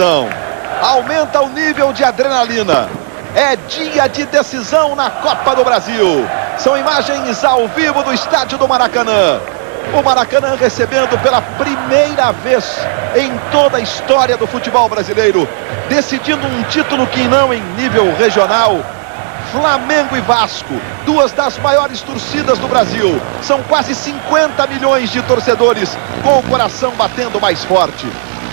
emoção, aumenta o nível de adrenalina. É dia de decisão na Copa do Brasil. São imagens ao vivo do estádio do Maracanã. O Maracanã recebendo pela primeira vez em toda a história do futebol brasileiro, decidindo um título que não em nível regional. Flamengo e Vasco, duas das maiores torcidas do Brasil. São quase 50 milhões de torcedores com o coração batendo mais forte.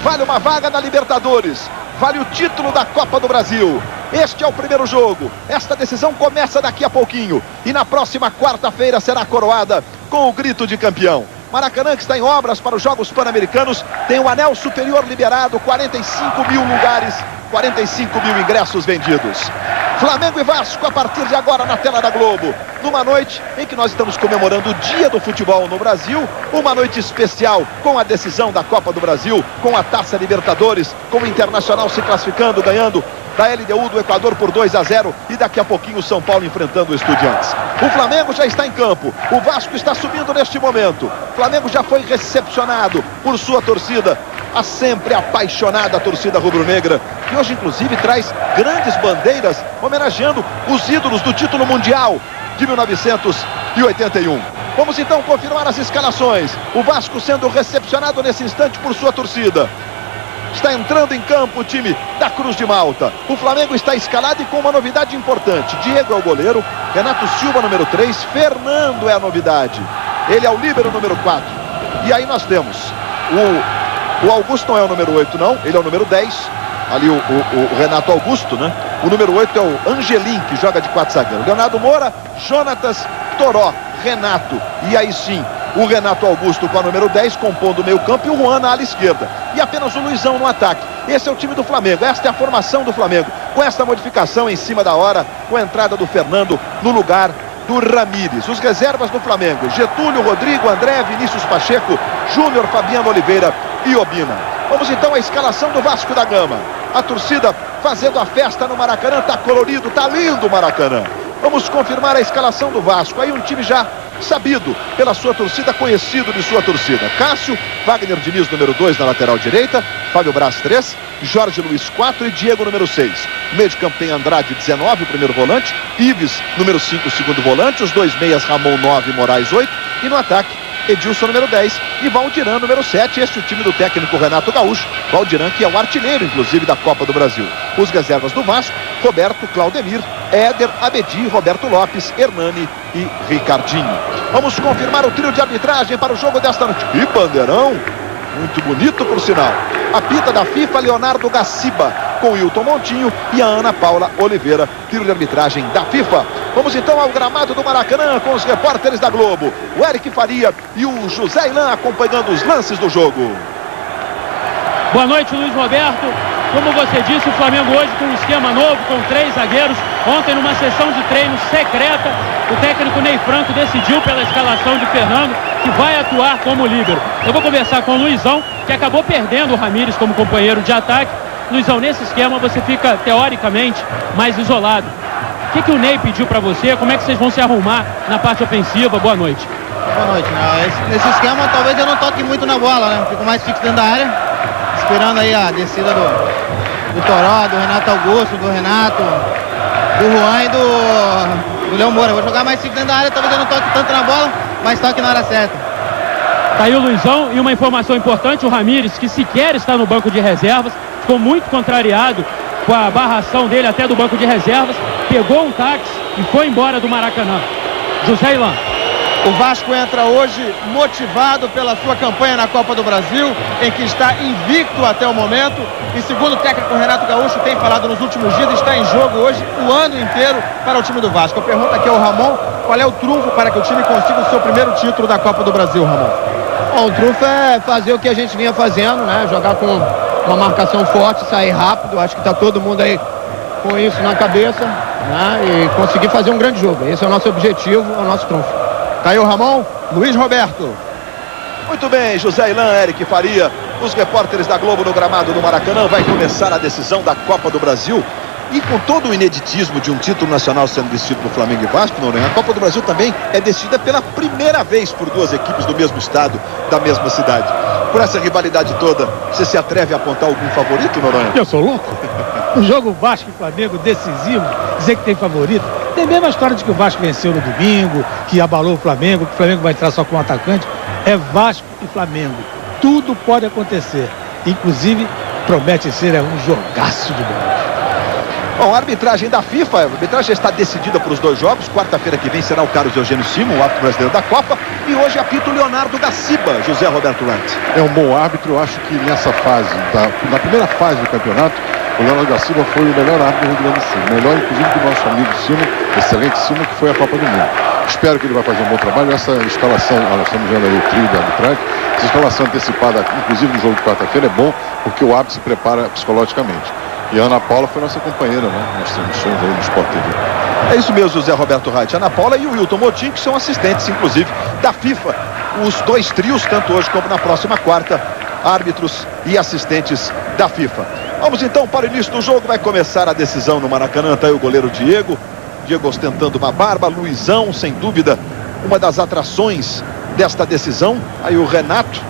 Vale uma vaga na Libertadores, vale o título da Copa do Brasil. Este é o primeiro jogo. Esta decisão começa daqui a pouquinho e na próxima quarta-feira será coroada com o grito de campeão. Maracanã, que está em obras para os Jogos Pan-Americanos, tem o anel superior liberado, 45 mil lugares, 45 mil ingressos vendidos. Flamengo e Vasco a partir de agora na tela da Globo. Numa noite em que nós estamos comemorando o Dia do Futebol no Brasil. Uma noite especial com a decisão da Copa do Brasil, com a Taça Libertadores, com o Internacional se classificando, ganhando da LDU do Equador por 2-0 e daqui a pouquinho o São Paulo enfrentando o Estudiantes. O Flamengo já está em campo, o Vasco está subindo neste momento. O Flamengo já foi recepcionado por sua torcida, a sempre apaixonada torcida rubro-negra, que hoje inclusive traz grandes bandeiras homenageando os ídolos do título mundial de 1981. Vamos então confirmar as escalações. O Vasco sendo recepcionado nesse instante por sua torcida. Está entrando em campo o time da Cruz de Malta. O Flamengo está escalado e com uma novidade importante. Diego é o goleiro, Renato Silva número 3, Fernando é a novidade. Ele é o líbero número 4. E aí nós temos o Augusto, não é o número 8 não, ele é o número 10. Ali o Renato Augusto, né? O número 8 é o Angelim, que joga de 4 zagueiros. Leonardo Moura, Jonatas, Toró, Renato. E aí sim, o Renato Augusto com a número 10, compondo o meio campo, e o Juan na ala esquerda. E apenas o Luizão no ataque. Esse é o time do Flamengo, esta é a formação do Flamengo. Com esta modificação em cima da hora, com a entrada do Fernando no lugar do Ramírez. Os reservas do Flamengo: Getúlio, Rodrigo, André, Vinícius Pacheco, Júnior, Fabiano Oliveira e Obina. Vamos então à escalação do Vasco da Gama. A torcida fazendo a festa no Maracanã. Tá colorido, tá lindo o Maracanã. Vamos confirmar a escalação do Vasco. Aí um time já sabido pela sua torcida, conhecido de sua torcida. Cássio, Wagner Diniz número 2 na lateral direita, Fábio Braz 3, Jorge Luiz 4 e Diego número 6. No meio de campo tem Andrade 19, o primeiro volante, Ives número 5, o segundo volante, os dois meias Ramon 9, Moraes 8 e no ataque Edilson número 10 e Valdiran número 7. Este é o time do técnico Renato Gaúcho. Valdiran, que é o artilheiro inclusive da Copa do Brasil. Os reservas do Vasco: Roberto, Claudemir, Éder, Abedi, Roberto Lopes, Hernani e Ricardinho. Vamos confirmar o trio de arbitragem para o jogo desta noite. E bandeirão muito bonito, por sinal. Apita da FIFA Leonardo Gaciba, com Hilton Montinho e a Ana Paula Oliveira, trio de arbitragem da FIFA. Vamos então ao gramado do Maracanã com os repórteres da Globo, o Eric Faria e o José Ilan, acompanhando os lances do jogo. Boa noite, Luiz Roberto. Como você disse, o Flamengo hoje com um esquema novo, com 3 zagueiros. Ontem, numa sessão de treino secreta, o técnico Ney Franco decidiu pela escalação de Fernando, que vai atuar como líbero. Eu vou conversar com o Luizão, que acabou perdendo o Ramírez como companheiro de ataque. Luizão, nesse esquema você fica, teoricamente, mais isolado. O que o Ney pediu para você? Como é que vocês vão se arrumar na parte ofensiva? Boa noite. Boa noite. Nesse esquema, talvez eu não toque muito na bola, né? Fico mais fixo dentro da área, esperando aí a descida do Toró, do Renato Augusto, do Renato, do Juan e do Léo Moura. Vou jogar mais fixo dentro da área, talvez eu não toque tanto na bola, mas toque na hora certa. Tá aí o Luizão, e uma informação importante: o Ramírez, que sequer está no banco de reservas, ficou muito contrariado com a barração dele até do banco de reservas, pegou um táxi e foi embora do Maracanã. José Ilan. O Vasco entra hoje motivado pela sua campanha na Copa do Brasil, em que está invicto até o momento. E segundo o técnico Renato Gaúcho tem falado nos últimos dias, está em jogo hoje o ano inteiro para o time do Vasco. A pergunta aqui ao Ramon: qual é o trunfo para que o time consiga o seu primeiro título da Copa do Brasil, Ramon? Bom, o trunfo é fazer o que a gente vinha fazendo, né? Jogar com uma marcação forte, sair rápido. Acho que está todo mundo aí com isso na cabeça, né? E conseguir fazer um grande jogo. Esse é o nosso objetivo, é o nosso trunfo. Tá aí o Ramon. Luiz Roberto. Muito bem, José Ilan, Eric Faria, os repórteres da Globo no gramado do Maracanã. Vai começar a decisão da Copa do Brasil. E com todo o ineditismo de um título nacional sendo decidido por Flamengo e Vasco, Noronha, a Copa do Brasil também é decidida pela primeira vez por duas equipes do mesmo estado, da mesma cidade. Por essa rivalidade toda, você se atreve a apontar algum favorito, Noronha? Eu sou louco. Um jogo Vasco e Flamengo decisivo, dizer que tem favorito. Tem a mesma história de que o Vasco venceu no domingo, que abalou o Flamengo, que o Flamengo vai entrar só com um atacante. É Vasco e Flamengo. Tudo pode acontecer. Inclusive, promete ser um jogaço de bola. Bom, a arbitragem da FIFA, a arbitragem está decidida para os dois jogos. Quarta-feira que vem será o Carlos Eugênio Simon, o árbitro brasileiro da Copa. E hoje apita o Leonardo Gaciba, José Roberto Wright. É um bom árbitro. Eu acho que nessa fase, na primeira fase do campeonato, o Leonardo Gaciba foi o melhor árbitro do Rio Grande do Sul. Melhor, inclusive, do nosso amigo Simon, excelente Simon, que foi a Copa do Mundo. Espero que ele vai fazer um bom trabalho. Essa escalação, nós estamos vendo aí o trio da arbitragem, essa escalação antecipada, inclusive no jogo de quarta-feira, é bom, porque o árbitro se prepara psicologicamente. E a Ana Paula foi nossa companheira, né? Nós temos aí no Sport TV. É isso mesmo, José Roberto Wright. Ana Paula e o Wilton Motim, que são assistentes, inclusive, da FIFA. Os dois trios, tanto hoje como na próxima quarta, árbitros e assistentes da FIFA. Vamos então para o início do jogo. Vai começar a decisão no Maracanã. Está aí o goleiro Diego. Diego ostentando uma barba. Luizão, sem dúvida, uma das atrações desta decisão. Aí o Renato.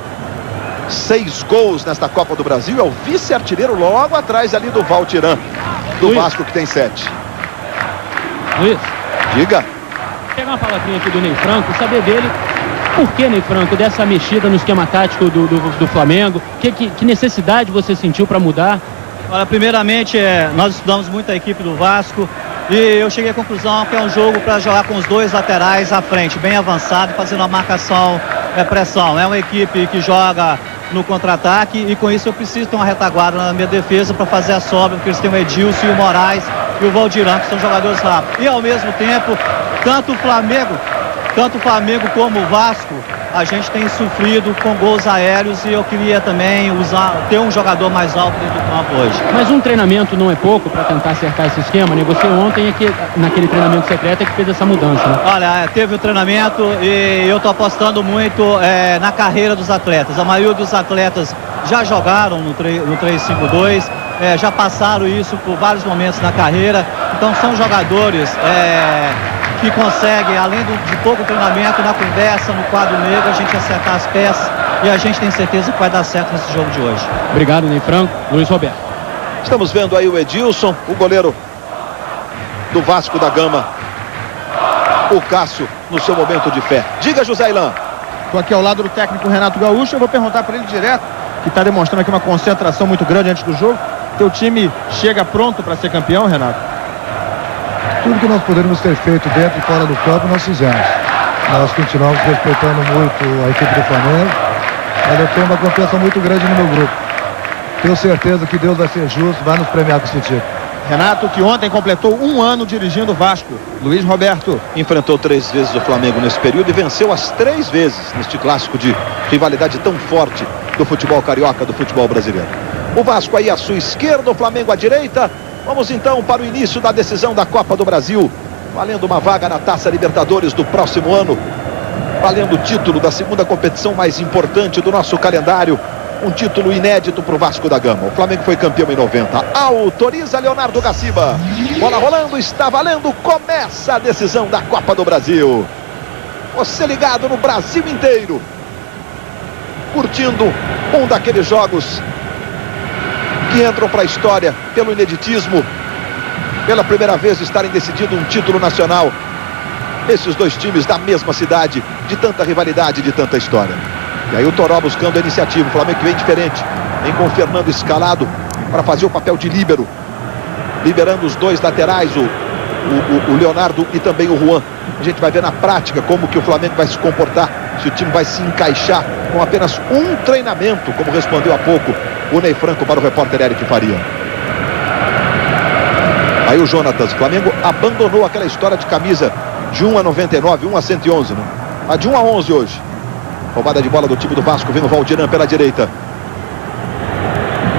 6 gols nesta Copa do Brasil. É o vice-artilheiro logo atrás ali do Valtiran, do Luiz. Vasco, que tem 7. Luiz, Diga. pegar uma palavrinha aqui do Ney Franco, saber dele por que, Ney Franco, dessa mexida no esquema tático do Flamengo. Que necessidade você sentiu para mudar? Olha, primeiramente, nós estudamos muito a equipe do Vasco e eu cheguei à conclusão que é um jogo para jogar com os dois laterais à frente, bem avançado, fazendo a marcação, pressão. É uma equipe que joga no contra-ataque e com isso eu preciso ter uma retaguarda na minha defesa para fazer a sobra, porque eles têm o Edilson e o Moraes e o Valdiran, que são jogadores rápidos. E ao mesmo tempo, tanto o Flamengo como o Vasco, a gente tem sofrido com gols aéreos e eu queria também ter um jogador mais alto dentro do campo hoje. Mas um treinamento não é pouco para tentar acertar esse esquema, né? Você ontem, naquele treinamento secreto, é que fez essa mudança, né? Olha, teve o treinamento e eu tô apostando muito na carreira dos atletas. A maioria dos atletas já jogaram no 3-5-2, já passaram isso por vários momentos na carreira. Então são jogadores que conseguem, além de pouco treinamento, na conversa, no quadro negro, a gente acertar as peças e a gente tem certeza que vai dar certo nesse jogo de hoje. Obrigado, Ney Franco. Luiz Roberto. Estamos vendo aí o Edilson, o goleiro do Vasco da Gama, o Cássio, no seu momento de fé. Diga, José Ilan. Estou aqui ao lado do técnico Renato Gaúcho. Eu vou perguntar para ele direto, que está demonstrando aqui uma concentração muito grande antes do jogo. Teu time chega pronto para ser campeão, Renato? Tudo que nós poderíamos ter feito dentro e fora do campo, nós fizemos. Nós continuamos respeitando muito a equipe do Flamengo, mas eu tenho uma confiança muito grande no meu grupo. Tenho certeza que Deus vai ser justo, vai nos premiar com esse título. Renato, que ontem completou 1 ano dirigindo o Vasco. Luiz Roberto. Enfrentou 3 vezes o Flamengo nesse período e venceu as 3 vezes neste clássico de rivalidade tão forte do futebol carioca, do futebol brasileiro. O Vasco aí à sua esquerda, o Flamengo à direita. Vamos então para o início da decisão da Copa do Brasil, valendo uma vaga na Taça Libertadores do próximo ano, valendo o título da segunda competição mais importante do nosso calendário, um título inédito para o Vasco da Gama. O Flamengo foi campeão em 90. Autoriza Leonardo Gaciba. Bola rolando, está valendo. Começa a decisão da Copa do Brasil. Você ligado no Brasil inteiro, curtindo um daqueles jogos que entram para a história pelo ineditismo, pela primeira vez estarem decidindo um título nacional. Esses dois times da mesma cidade, de tanta rivalidade, de tanta história. E aí o Toró buscando a iniciativa. O Flamengo que vem diferente, vem com o Fernando escalado para fazer o papel de líbero, liberando os dois laterais, o Leonardo e também o Juan. A gente vai ver na prática como que o Flamengo vai se comportar, se o time vai se encaixar com apenas um treinamento, como respondeu há pouco o Ney Franco para o repórter Eric Faria. Aí o Jonatas. O Flamengo abandonou aquela história de camisa de 1 a 99, 1 a 111, né? A de 1 a 11 hoje. Roubada de bola do time do Vasco, vem o Valdiran pela direita.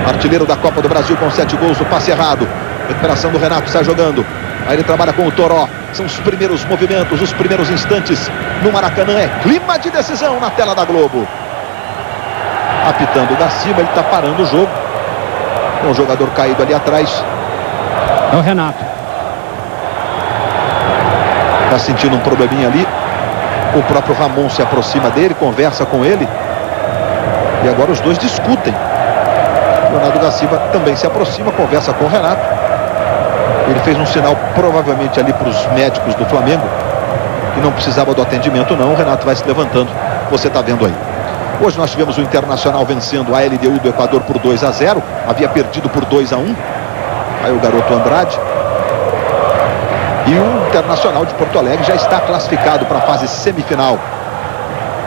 Artilheiro da Copa do Brasil com 7 gols, o passe errado. Recuperação do Renato, sai jogando. Aí ele trabalha com o Toró. São os primeiros movimentos, os primeiros instantes no Maracanã. É clima de decisão na tela da Globo. Apitando o Gaciba, ele está parando o jogo. Tem um jogador caído ali atrás. É o Renato. Está sentindo um probleminha ali. O próprio Ramon se aproxima dele, conversa com ele. E agora os dois discutem. Leonardo Gaciba também se aproxima, conversa com o Renato. Ele fez um sinal provavelmente ali para os médicos do Flamengo, que não precisava do atendimento não. O Renato vai se levantando. Você está vendo aí. Hoje nós tivemos o Internacional vencendo a LDU do Equador por 2-0. Havia perdido por 2-1. Aí o garoto Andrade. E o Internacional de Porto Alegre já está classificado para a fase semifinal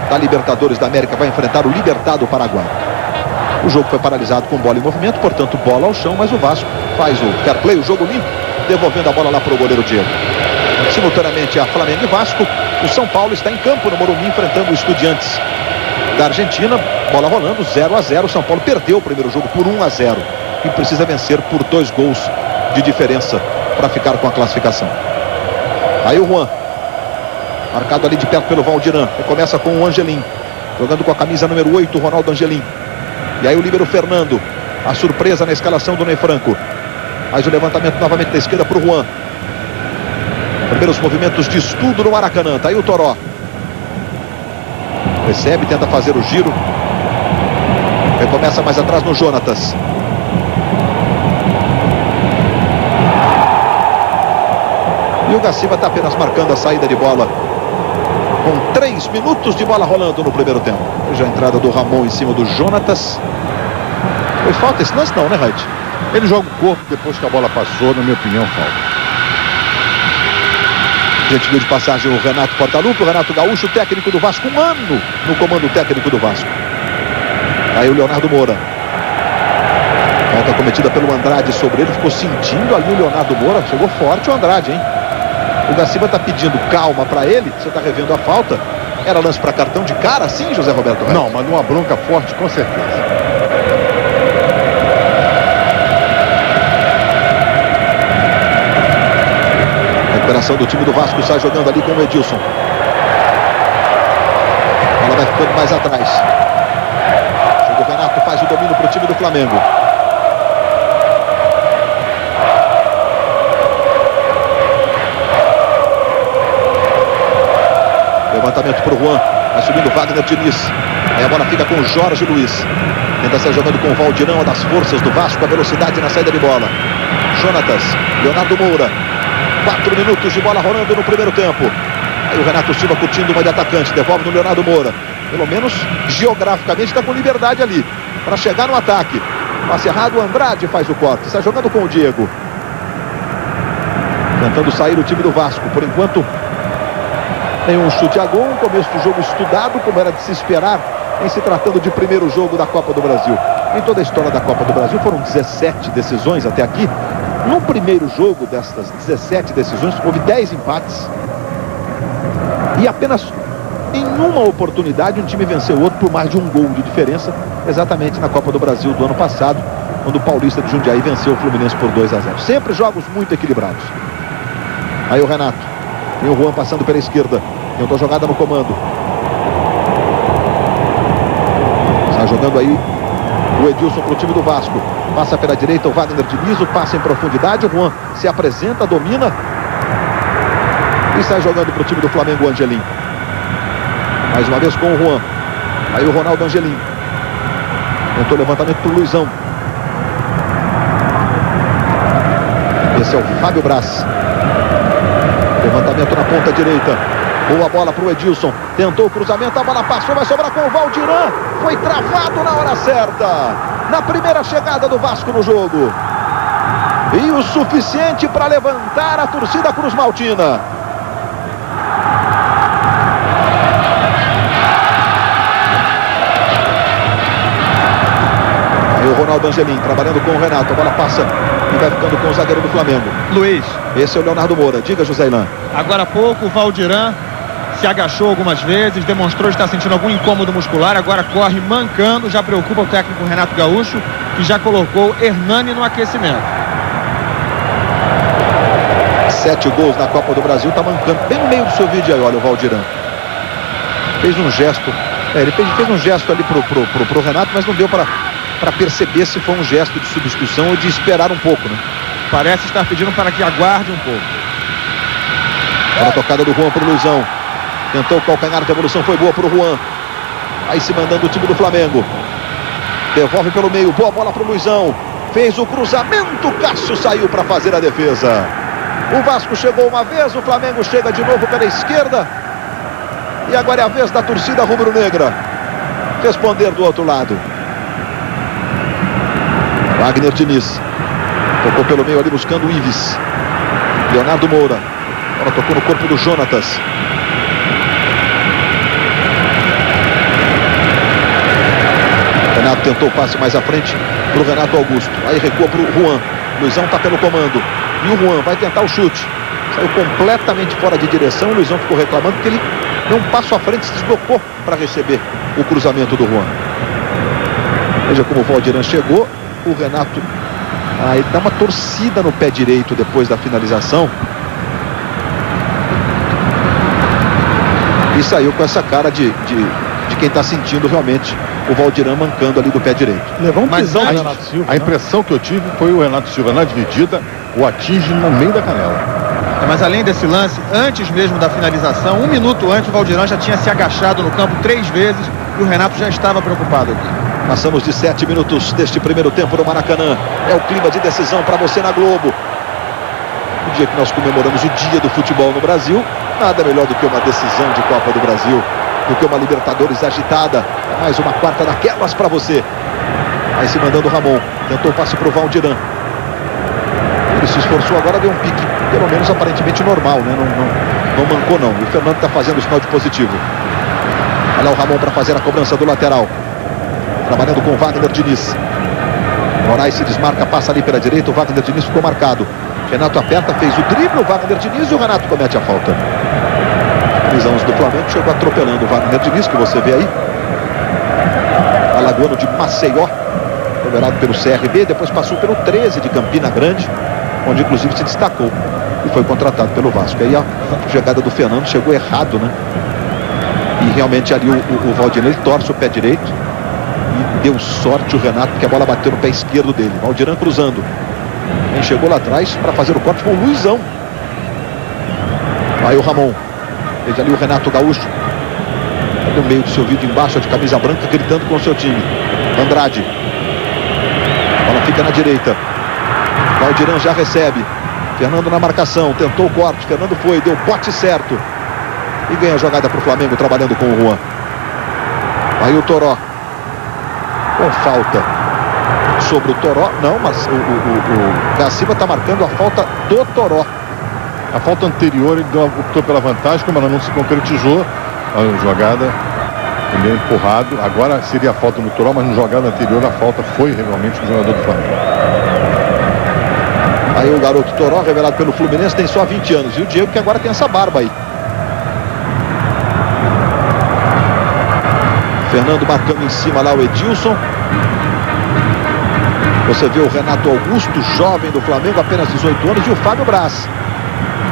da Libertadores da América. Vai enfrentar o Libertad do Paraguai. O jogo foi paralisado com bola em movimento, portanto bola ao chão, mas o Vasco faz o fair play, o jogo limpo, devolvendo a bola lá para o goleiro Diego. Simultaneamente a Flamengo e Vasco, o São Paulo está em campo no Morumbi enfrentando o Estudiantes da Argentina. Bola rolando, 0-0. O São Paulo perdeu o primeiro jogo por 1-0 e precisa vencer por 2 gols de diferença para ficar com a classificação. Aí o Juan, marcado ali de perto pelo Valdirã, que começa com o Angelim, jogando com a camisa número 8, o Ronaldo Angelim. E aí o líbero Fernando, a surpresa na escalação do Ney Franco. Faz o levantamento novamente da esquerda para o Juan. Primeiros movimentos de estudo no Maracanã. Tá aí o Toró. Recebe, tenta fazer o giro. Recomeça mais atrás no Jonatas. E o Gaciba está apenas marcando a saída de bola. Com 3 minutos de bola rolando no primeiro tempo. Veja a entrada do Ramon em cima do Jonatas. Foi falta esse lance não, né, Raid? Ele joga o corpo depois que a bola passou, na minha opinião, falta. Gente, viu de passagem o Renato Portaluppi, o Renato Gaúcho, técnico do Vasco, 1 ano no comando técnico do Vasco. Aí o Leonardo Moura. Falta cometida pelo Andrade sobre ele, ficou sentindo ali o Leonardo Moura. Chegou forte o Andrade, hein? O Gaciba está pedindo calma para ele. Você está revendo a falta. Era lance para cartão de cara, sim, José Roberto Reis? Não, mas numa bronca forte, com certeza. Recuperação do time do Vasco, sai jogando ali com o Edilson. Ela vai ficando mais atrás. O Renato faz o domínio para o time do Flamengo. Levantamento para o Juan. Vai subindo o Wagner Diniz. Aí a bola fica com o Jorge Luiz. Tenta sair jogando com o Valdirão, das forças do Vasco, a velocidade na saída de bola. Jonatas, Leonardo Moura. 4 minutos de bola rolando no primeiro tempo. Aí o Renato Silva curtindo uma de atacante. Devolve no Leonardo Moura. Pelo menos geograficamente está com liberdade ali para chegar no ataque. Passe errado, o Andrade faz o corte. Está jogando com o Diego. Tentando sair o time do Vasco. Por enquanto, tem um chute a gol. Um começo de jogo estudado, como era de se esperar, em se tratando de primeiro jogo da Copa do Brasil. Em toda a história da Copa do Brasil foram 17 decisões até aqui. No primeiro jogo destas 17 decisões, houve 10 empates. E apenas em uma oportunidade um time venceu o outro por mais de 1 gol de diferença, exatamente na Copa do Brasil do ano passado, quando o Paulista de Jundiaí venceu o Fluminense por 2-0. Sempre jogos muito equilibrados. Aí o Renato. E o Juan passando pela esquerda. Tentou jogada no comando. Está jogando aí o Edilson para o time do Vasco. Passa pela direita o Wagner Diniz, o passe em profundidade. O Juan se apresenta, domina. E sai jogando para o time do Flamengo, o Angelim. Mais uma vez com o Juan. Aí o Ronaldo Angelim. Tentou levantamento para o Luizão. Esse é o Fábio Braz. Levantamento na ponta direita. Boa bola para o Edilson. Tentou o cruzamento, a bola passou, vai sobrar com o Valdirã. Foi travado na hora certa. Na primeira chegada do Vasco no jogo. E o suficiente para levantar a torcida Cruz Maltina. Aí o Ronaldo Angelim trabalhando com o Renato. A bola passa e vai ficando com o zagueiro do Flamengo. Luiz. Esse é o Leonardo Moura. Diga, José Ilan. Agora há pouco o Valdirã se agachou algumas vezes, demonstrou estar sentindo algum incômodo muscular, agora corre mancando, já preocupa o técnico Renato Gaúcho, que já colocou Hernani no aquecimento. 7 gols na Copa do Brasil, tá mancando bem no meio do seu vídeo aí, olha o Valdirã. Fez um gesto, ele fez um gesto ali pro Renato, mas não deu para perceber se foi um gesto de substituição ou de esperar um pouco, né? parece estar pedindo para que aguarde um pouco. A tocada do Juan para o Luizão. Tentou o calcanhar, de evolução foi boa para o Juan. Aí se mandando o time do Flamengo. Devolve pelo meio, boa bola para o Luizão. Fez o cruzamento, Cássio saiu para fazer a defesa. O Vasco chegou uma vez, o Flamengo chega de novo pela esquerda. E agora é a vez da torcida rubro-negra responder do outro lado. Wagner Diniz. Tocou pelo meio ali buscando o Ives. Leonardo Moura. Agora tocou no corpo do Jonatas. Renato tentou o passe mais à frente para o Renato Augusto. Aí recua para o Juan. Luizão está pelo comando. E o Juan vai tentar o chute. Saiu completamente fora de direção. O Luizão ficou reclamando porque ele deu um passo à frente, se deslocou para receber o cruzamento do Juan. Veja como o Valdirã chegou. O Renato aí dá uma torcida no pé direito depois da finalização. E saiu com essa cara de quem está sentindo realmente o Valdirã mancando ali do pé direito. Levou um pisão do Renato Silva. A impressão que eu tive foi o Renato Silva na dividida, o atinge no meio da canela. Mas além desse lance, antes mesmo da finalização, um minuto antes, o Valdirã já tinha se agachado no campo 3 vezes e o Renato já estava preocupado aqui. Passamos de 7 minutos deste primeiro tempo no Maracanã. É o clima de decisão para você na Globo. No dia que nós comemoramos o Dia do Futebol no Brasil, nada melhor do que uma decisão de Copa do Brasil, do que uma Libertadores agitada. Mais uma quarta daquelas para você. Aí se mandando o Ramon. Tentou o passe para o Valdirã. Ele se esforçou agora, deu um pique, pelo menos aparentemente normal, né? Não mancou não. E o Fernando está fazendo o sinal de positivo. Olha lá o Ramon para fazer a cobrança do lateral. Trabalhando com o Wagner Diniz. Moraes se desmarca, passa ali pela direita. O Wagner Diniz ficou marcado. Renato aperta, fez o drible. O Wagner Diniz e o Renato comete a falta. Os 11 do Flamengo chegou atropelando o Wagner Diniz, que você vê aí. Alagoano de Maceió. Liberado pelo CRB. Depois passou pelo 13 de Campina Grande, onde inclusive se destacou. E foi contratado pelo Vasco. Aí a jogada do Fernando chegou errado, né? E realmente ali o Valdirã, ele torce o pé direito. E deu sorte o Renato, porque a bola bateu no pé esquerdo dele. Valdirã cruzando. Quem chegou lá atrás para fazer o corte foi o Luizão. Aí o Ramon. Veja ali o Renato Gaúcho. No meio do seu vídeo embaixo, de camisa branca, gritando com o seu time. Andrade. A bola fica na direita. Valdirã já recebe. Fernando na marcação. Tentou o corte. Fernando foi. Deu o bote certo. E ganha a jogada para o Flamengo, trabalhando com o Juan. Aí o Toró. Com falta sobre o Toró. Não, mas o Gaciba está marcando a falta do Toró. A falta anterior ele optou pela vantagem, como ela não se concretizou. A jogada, ele é empurrado. Agora seria a falta no Toró, mas na jogada anterior a falta foi realmente do jogador do Flamengo. Aí o garoto Toró, revelado pelo Fluminense, tem só 20 anos. E o Diego, que agora tem essa barba aí. Fernando marcando em cima lá o Edilson. Você vê o Renato Augusto, jovem do Flamengo, apenas 18 anos, e o Fábio Braz.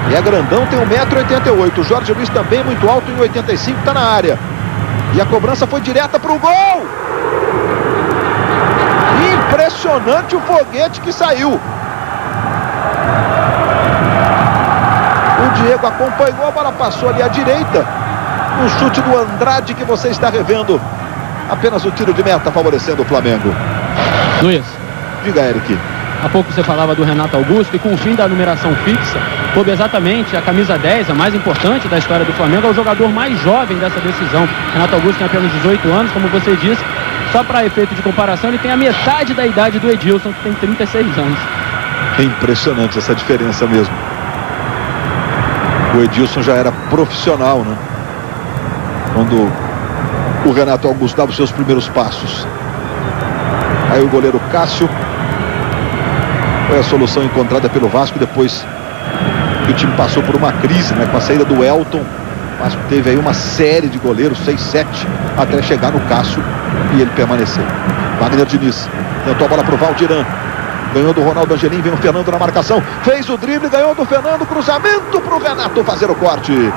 E é grandão, tem 1,88 m. O Jorge Luiz também muito alto, em 85, está na área. E a cobrança foi direta para o gol. Impressionante o foguete que saiu. O Diego acompanhou, a bola passou ali à direita. No chute do Andrade que você está revendo. Apenas o tiro de meta favorecendo o Flamengo. Luiz. Diga, Eric. Há pouco você falava do Renato Augusto e com o fim da numeração fixa, coube exatamente a camisa 10, a mais importante da história do Flamengo, é o jogador mais jovem dessa decisão. Renato Augusto tem apenas 18 anos, como você disse. Só para efeito de comparação, ele tem a metade da idade do Edilson, que tem 36 anos. É impressionante essa diferença mesmo. O Edilson já era profissional, né? Quando o Renato Augusto dava os seus primeiros passos. Aí o goleiro Cássio. Foi a solução encontrada pelo Vasco depois que o time passou por uma crise, né? Com a saída do Elton. O Vasco teve aí uma série de goleiros, 6, 7, até chegar no Cássio e ele permaneceu. Wagner Diniz tentou a bola para o Valdirã. Ganhou do Ronaldo Angelim, vem o Fernando na marcação. Fez o drible, ganhou do Fernando. Cruzamento para o Renato fazer o corte.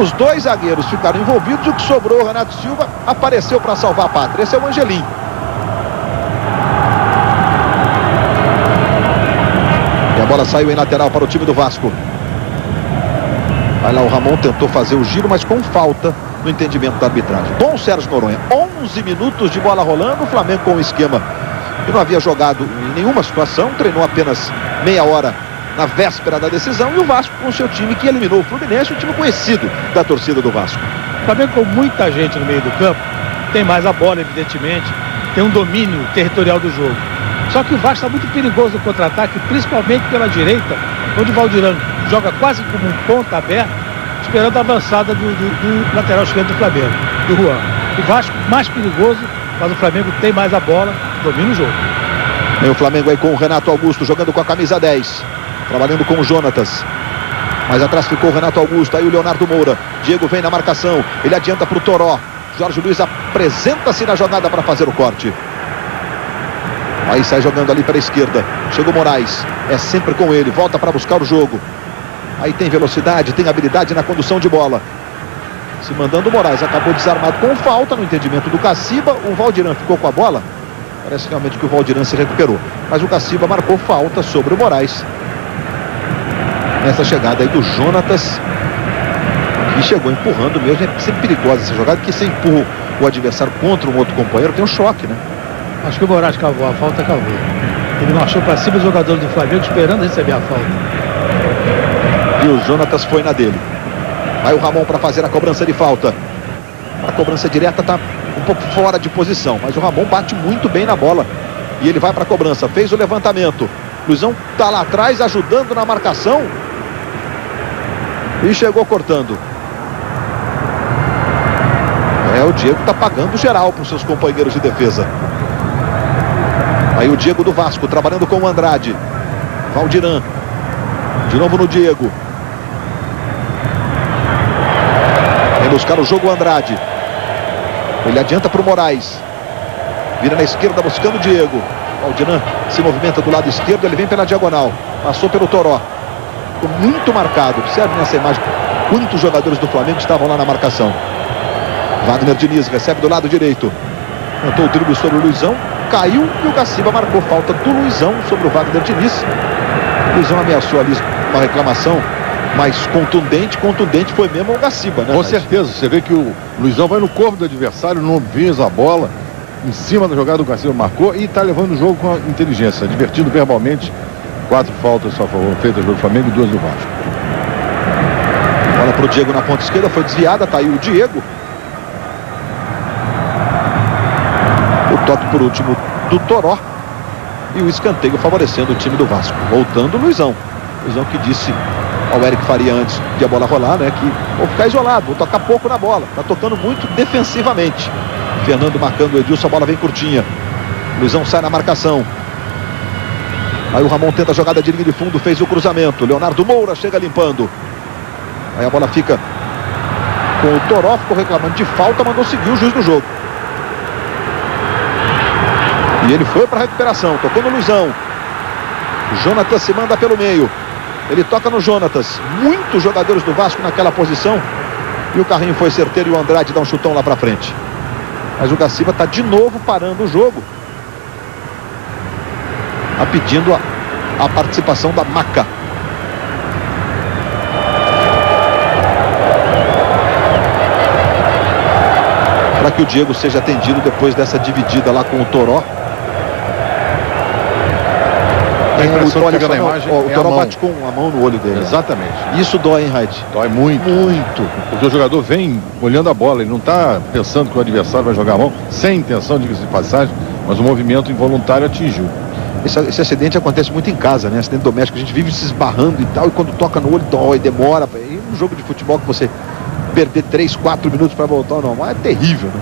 Os dois zagueiros ficaram envolvidos. O que sobrou, o Renato Silva apareceu para salvar a pátria. Esse é o Angelim. bola saiu em lateral para o time do Vasco. Vai lá, o Ramon tentou fazer o giro, mas com falta no entendimento da arbitragem. Bom, Sérgio Noronha, 11 minutos de bola rolando, o Flamengo com um esquema que não havia jogado em nenhuma situação, treinou apenas meia hora na véspera da decisão, e o Vasco com seu time que eliminou o Fluminense, um time conhecido da torcida do Vasco. O Flamengo com muita gente no meio do campo, tem mais a bola, evidentemente, tem um domínio territorial do jogo. Só que o Vasco está muito perigoso no contra-ataque, principalmente pela direita, onde o Valdirão joga quase como um ponta aberto, esperando a avançada do lateral esquerdo do Flamengo, do Juan. O Vasco mais perigoso, mas o Flamengo tem mais a bola, domina o jogo. Vem o Flamengo aí com o Renato Augusto, jogando com a camisa 10, trabalhando com o Jonatas. Mais atrás ficou o Renato Augusto, aí o Leonardo Moura. Diego vem na marcação, ele adianta para o Toró. Jorge Luiz apresenta-se na jogada para fazer o corte. Aí sai jogando ali para a esquerda. Chega o Moraes, é sempre com ele, volta para buscar o jogo. Aí tem velocidade, tem habilidade na condução de bola. Se mandando o Moraes, acabou desarmado com falta no entendimento do Caciba. O Valdirão ficou com a bola. Parece realmente que o Valdirão se recuperou. Mas o Caciba marcou falta sobre o Moraes. Nessa chegada aí do Jonatas, que chegou empurrando mesmo. É sempre perigosa essa jogada, porque você empurra o adversário contra um outro companheiro, tem um choque, né? Acho que o Moraes cavou, a falta cavou. Ele marchou para cima do jogador do Flamengo esperando receber a falta. E o Jonatas foi na dele. Vai o Ramon para fazer a cobrança de falta. A cobrança direta está um pouco fora de posição, mas o Ramon bate muito bem na bola. E ele vai para a cobrança, fez o levantamento. Luizão está lá atrás ajudando na marcação. E chegou cortando. O Diego está pagando geral para os seus companheiros de defesa. Aí o Diego do Vasco trabalhando com o Andrade. Valdirão. De novo no Diego. Vem buscar o jogo o Andrade. Ele adianta para o Moraes. Vira na esquerda buscando o Diego. Valdirão se movimenta do lado esquerdo. Ele vem pela diagonal. Passou pelo Toró. Ficou muito marcado. Observe nessa imagem quantos jogadores do Flamengo estavam lá na marcação. Wagner Diniz recebe do lado direito. Tentou o drible sobre o Luizão. Caiu e o Caciba marcou falta do Luizão sobre o Wagner Diniz. O Luizão ameaçou ali uma reclamação mais contundente. Contundente foi mesmo o Caciba, né? Com certeza. Você vê que o Luizão vai no corpo do adversário, não visa a bola. Em cima da jogada, o Caciba marcou e está levando o jogo com inteligência. Divertindo verbalmente. 4 faltas só feitas pelo Flamengo e 2 do Vasco. Bola para o Diego na ponta esquerda. Foi desviada. Tá aí o Diego. O toque por último do Toró. E o escanteio favorecendo o time do Vasco. Voltando o Luizão. Luizão que disse ao Eric Faria antes de a bola rolar, né? Que vou ficar isolado, vou tocar pouco na bola. Tá tocando muito defensivamente. Fernando marcando o Edilson, a bola vem curtinha. Luizão sai na marcação. Aí o Ramon tenta a jogada de linha de fundo, fez o cruzamento. Leonardo Moura chega limpando. Aí a bola fica com o Toró, ficou reclamando de falta, mandou seguir o juiz do jogo. E ele foi para a recuperação, tocou no Luizão. Jonatas se manda pelo meio. Ele toca no Jonatas. Muitos jogadores do Vasco naquela posição. E o carrinho foi certeiro e o Andrade dá um chutão lá para frente. Mas o Caciba está de novo parando o jogo. Está pedindo a participação da Maca. Para que o Diego seja atendido depois dessa dividida lá com o Toró. A impressão que fica na imagem o é Toró a mão. bate com a mão no olho dele. Exatamente. Isso dói, hein, Raid? Dói muito. Muito. Porque o jogador vem olhando a bola, ele não está pensando que o adversário vai jogar a mão, sem intenção de passagem, mas o movimento involuntário atingiu. Esse acidente acontece muito em casa, né? Acidente doméstico, a gente vive se esbarrando e tal, e quando toca no olho dói, demora. E um jogo de futebol que você perder 3, 4 minutos para voltar ao normal é terrível, né?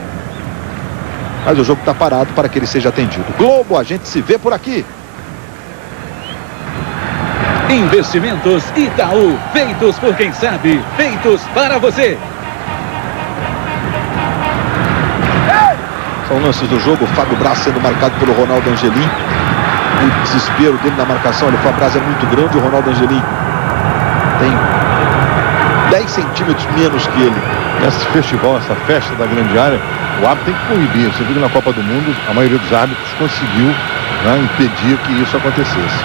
Mas o jogo está parado para que ele seja atendido. Globo, a gente se vê por aqui. Investimentos Itaú, feitos por quem sabe, feitos para você. São lances do jogo, o Fábio Braz sendo marcado pelo Ronaldo Angelim. O desespero dele na marcação, o Fábio Braz é muito grande, o Ronaldo Angelim tem 10 centímetros menos que ele. Esse festival, essa festa da grande área, o árbitro tem que coibir. Você viu que na Copa do Mundo, a maioria dos árbitros conseguiu, né, impedir que isso acontecesse.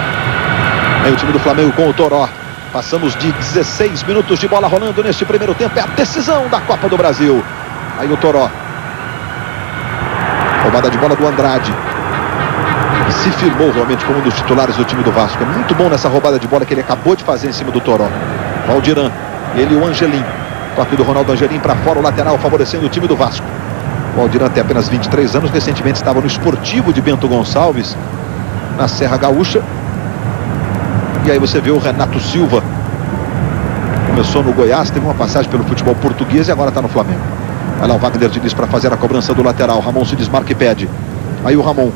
Aí o time do Flamengo com o Toró. Passamos de 16 minutos de bola rolando neste primeiro tempo. É a decisão da Copa do Brasil. Aí o Toró. Roubada de bola do Andrade. Se firmou realmente como um dos titulares do time do Vasco. É muito bom nessa roubada de bola que ele acabou de fazer em cima do Toró. Valdiran. Ele e o Angelim. Toque do Ronaldo Angelim para fora, o lateral, favorecendo o time do Vasco. O Valdiran tem apenas 23 anos. Recentemente estava no Esportivo de Bento Gonçalves, na Serra Gaúcha. E aí você vê o Renato Silva. Começou no Goiás, teve uma passagem pelo futebol português e agora está no Flamengo. Vai lá o Wagner Diniz para fazer a cobrança do lateral. Ramon se desmarca e pede. Aí o Ramon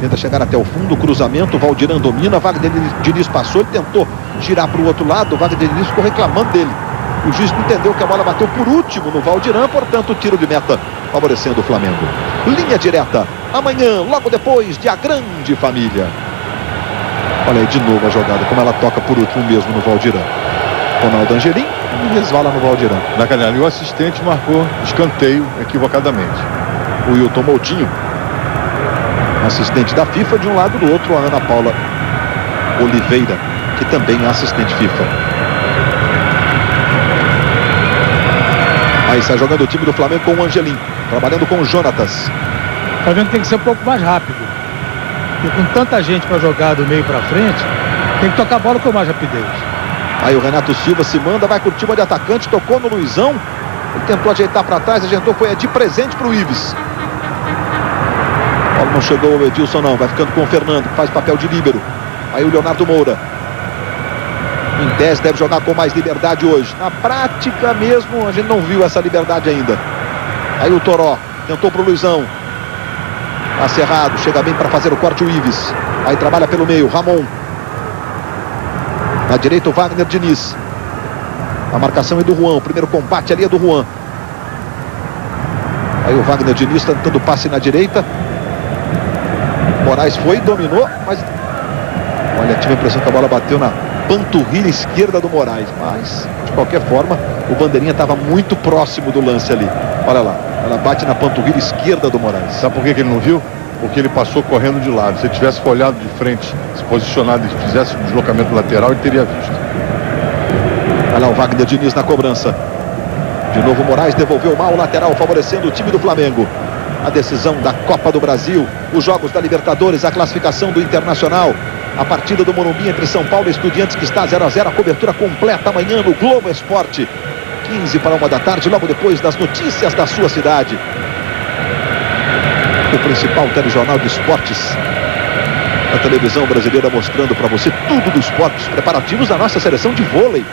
tenta chegar até o fundo, cruzamento, o Valdiran domina, Wagner Diniz passou, ele tentou girar para o outro lado, o Wagner Diniz ficou reclamando dele. O juiz não entendeu que a bola bateu por último no Valdiran, portanto, tiro de meta favorecendo o Flamengo. Linha direta, amanhã, logo depois de A Grande Família. Olha aí de novo a jogada, como ela toca por último mesmo no Valdiran. Ronaldo Angelim e resvala no Valdiran. Na canela, e o assistente marcou escanteio equivocadamente. O Wilton Moutinho, assistente da FIFA, de um lado, do outro a Ana Paula Oliveira, que também é assistente FIFA. Aí sai jogando o time do Flamengo com o Angelim, trabalhando com o Jonatas. O Flamengo tem que ser um pouco mais rápido. E com tanta gente para jogar do meio para frente, tem que tocar a bola com mais rapidez. Aí o Renato Silva se manda, vai com o time de atacante, tocou no Luizão. Ele tentou ajeitar para trás, ajeitou, foi de presente para o Ives. A bola não chegou o Edilson não, vai ficando com o Fernando, que faz papel de líbero. Aí o Leonardo Moura. Em tese deve jogar com mais liberdade hoje. Na prática mesmo, a gente não viu essa liberdade ainda. Aí o Toró tentou para o Luizão. Passe errado, chega bem para fazer o corte o Ives. Aí trabalha pelo meio, Ramon. Na direita o Wagner Diniz. A marcação é do Juan, o primeiro combate ali é do Juan. Aí o Wagner Diniz tentando passe na direita. Moraes foi, dominou, mas... Olha, tive a impressão que a bola bateu na panturrilha esquerda do Moraes. Mas, de qualquer forma, o bandeirinha estava muito próximo do lance ali. Olha lá, ela bate na panturrilha esquerda do Moraes. Sabe por que ele não viu? Porque ele passou correndo de lado. Se ele tivesse olhado de frente, se posicionado e fizesse o deslocamento lateral, ele teria visto. Olha lá o Wagner Diniz na cobrança. De novo o Moraes devolveu mal o lateral, favorecendo o time do Flamengo. A decisão da Copa do Brasil, os jogos da Libertadores, a classificação do Internacional, a partida do Morumbi entre São Paulo e Estudiantes, que está 0-0, a cobertura completa amanhã no Globo Esporte, 15 para 1 da tarde, logo depois das notícias da sua cidade. O principal telejornal de esportes, a televisão brasileira, mostrando para você tudo do esporte, os preparativos da nossa seleção de vôlei.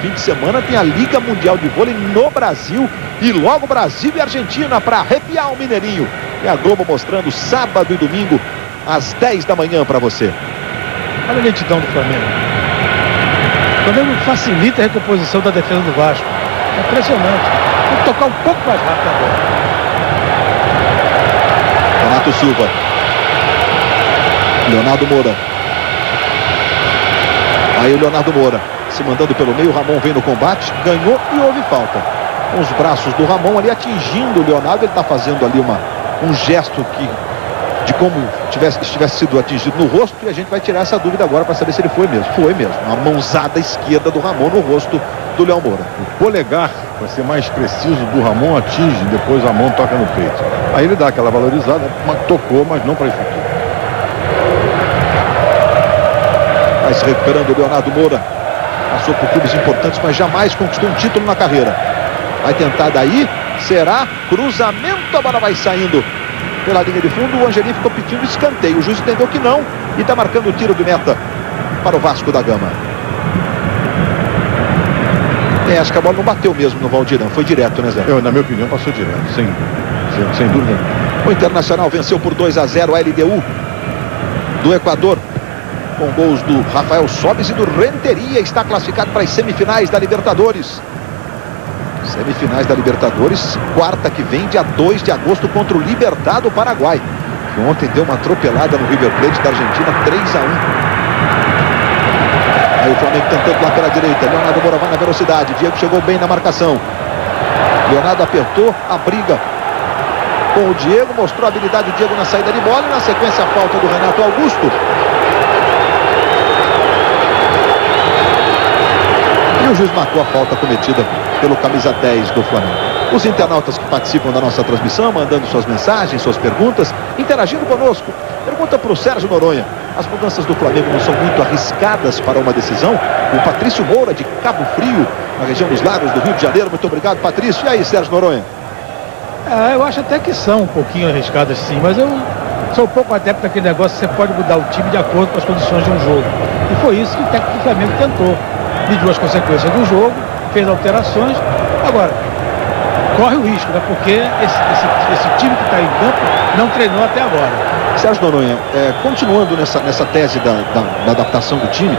Fim de semana tem a Liga Mundial de Vôlei no Brasil e logo Brasil e Argentina para arrepiar o Mineirinho. E a Globo mostrando sábado e domingo às 10 da manhã para você. Olha a lentidão do Flamengo. O Flamengo facilita a recomposição da defesa do Vasco. É impressionante. Tem que tocar um pouco mais rápido agora. Renato Silva. Leonardo Moura. Aí o Leonardo Moura se mandando pelo meio, o Ramon vem no combate, ganhou e houve falta. Com os braços do Ramon ali atingindo o Leonardo, ele está fazendo ali um gesto de como estivesse sido atingido no rosto, e a gente vai tirar essa dúvida agora para saber se ele foi mesmo. Foi mesmo, uma mãozada esquerda do Ramon no rosto do Léo Moura. O polegar, para ser mais preciso, do Ramon atinge, depois a mão toca no peito. Aí ele dá aquela valorizada, tocou, mas não para isso aqui. Vai se recuperando o Leonardo Moura. Passou por clubes importantes, mas jamais conquistou um título na carreira. Vai tentar daí, será cruzamento, a bola vai saindo pela linha de fundo. O Angelim ficou pedindo escanteio, o juiz entendeu que não e está marcando o tiro de meta para o Vasco da Gama. Acho que a bola não bateu mesmo no Valdirão, foi direto, né, Zé? Na minha opinião, passou direto, sem dúvida. O Internacional venceu por 2-0 a LDU do Equador, com gols do Rafael Sobis e do Renteria. Está classificado para as semifinais da Libertadores. Semifinais da Libertadores, quarta que vem, dia 2 de agosto, contra o Libertad do Paraguai, que ontem deu uma atropelada no River Plate da Argentina, 3-1. Aí o Flamengo tentando lá pela direita, Leonardo Moura vai na velocidade, Diego chegou bem na marcação. Leonardo apertou a briga com o Diego, mostrou a habilidade do Diego na saída de bola, e na sequência a falta do Renato Augusto. o juiz marcou a falta cometida pelo camisa 10 do Flamengo. Os internautas que participam da nossa transmissão, mandando suas mensagens, suas perguntas, interagindo conosco. Pergunta para o Sérgio Noronha: as mudanças do Flamengo não são muito arriscadas para uma decisão? O Patrício Moura, de Cabo Frio, na região dos Lagos do Rio de Janeiro. Muito obrigado, Patrício. E aí, Sérgio Noronha? Eu acho até que são um pouquinho arriscadas, sim, mas eu sou um pouco adepto daquele negócio que você pode mudar o time de acordo com as condições de um jogo. E foi isso que o técnico do Flamengo tentou. Mediu as consequências do jogo, fez alterações. Agora, corre o risco, né? Porque esse time que está em campo não treinou até agora. Sérgio Noronha, continuando nessa tese da adaptação do time,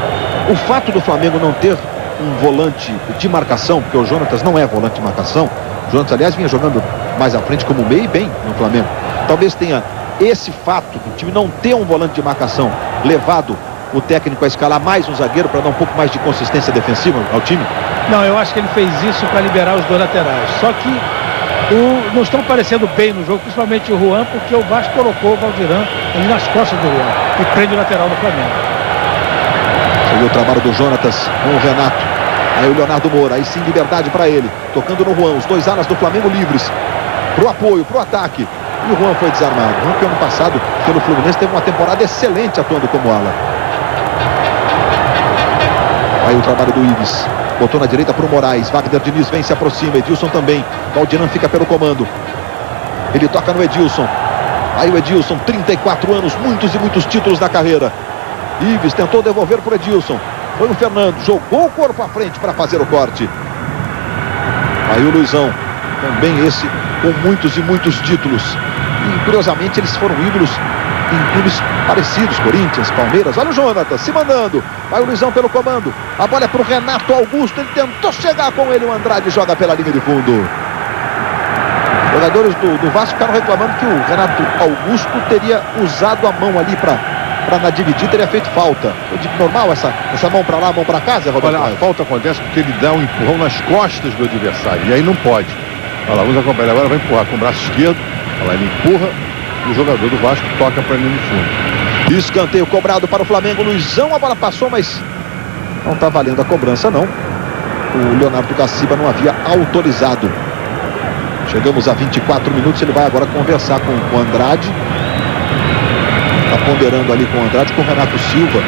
o fato do Flamengo não ter um volante de marcação, porque o Jonatas não é volante de marcação, o Jonatas, aliás, vinha jogando mais à frente como meio e bem no Flamengo. Talvez tenha esse fato do time não ter um volante de marcação levado o técnico a escalar mais um zagueiro para dar um pouco mais de consistência defensiva ao time? Não, eu acho que ele fez isso para liberar os dois laterais. Só que não estão aparecendo bem no jogo, principalmente o Juan, porque o Vasco colocou o Valdirão ali nas costas do Juan e prende o lateral do Flamengo. Seguiu o trabalho do Jonatas com o Renato. Aí o Leonardo Moura, aí sim liberdade para ele. Tocando no Juan, os dois alas do Flamengo livres. Pro apoio, pro ataque. E o Juan foi desarmado. O Juan, que ano passado, pelo Fluminense, teve uma temporada excelente atuando como ala. Aí o trabalho do Ives. Botou na direita para o Moraes. Wagner Diniz vem, se aproxima. Edilson também. Valdiran fica pelo comando. Ele toca no Edilson. Aí o Edilson, 34 anos, muitos e muitos títulos na carreira. Ives tentou devolver para o Edilson. Foi o Fernando, jogou o corpo à frente para fazer o corte. Aí o Luizão, também esse com muitos e muitos títulos. E curiosamente eles foram ídolos em clubes parecidos, Corinthians, Palmeiras. Olha o Jonatas se mandando. Vai o Luizão pelo comando. A bola é para o Renato Augusto. Ele tentou chegar com ele. O Andrade joga pela linha de fundo. Jogadores do Vasco ficaram reclamando que o Renato Augusto teria usado a mão ali para na dividir, teria feito falta. Eu digo, normal essa mão para lá, mão para cá, Zé Roberto? Olha, a falta acontece porque ele dá um empurrão nas costas do adversário. E aí não pode. Olha lá, vamos acompanhar. Agora vai empurrar com o braço esquerdo. Olha lá, ele empurra. E o jogador do Vasco toca para ele no fundo. Escanteio cobrado para o Flamengo. Luizão, a bola passou, mas não está valendo a cobrança, não. O Leonardo Gaciba não havia autorizado. Chegamos a 24 minutos. Ele vai agora conversar com o Andrade. Está ponderando ali com o Andrade, com o Renato Silva.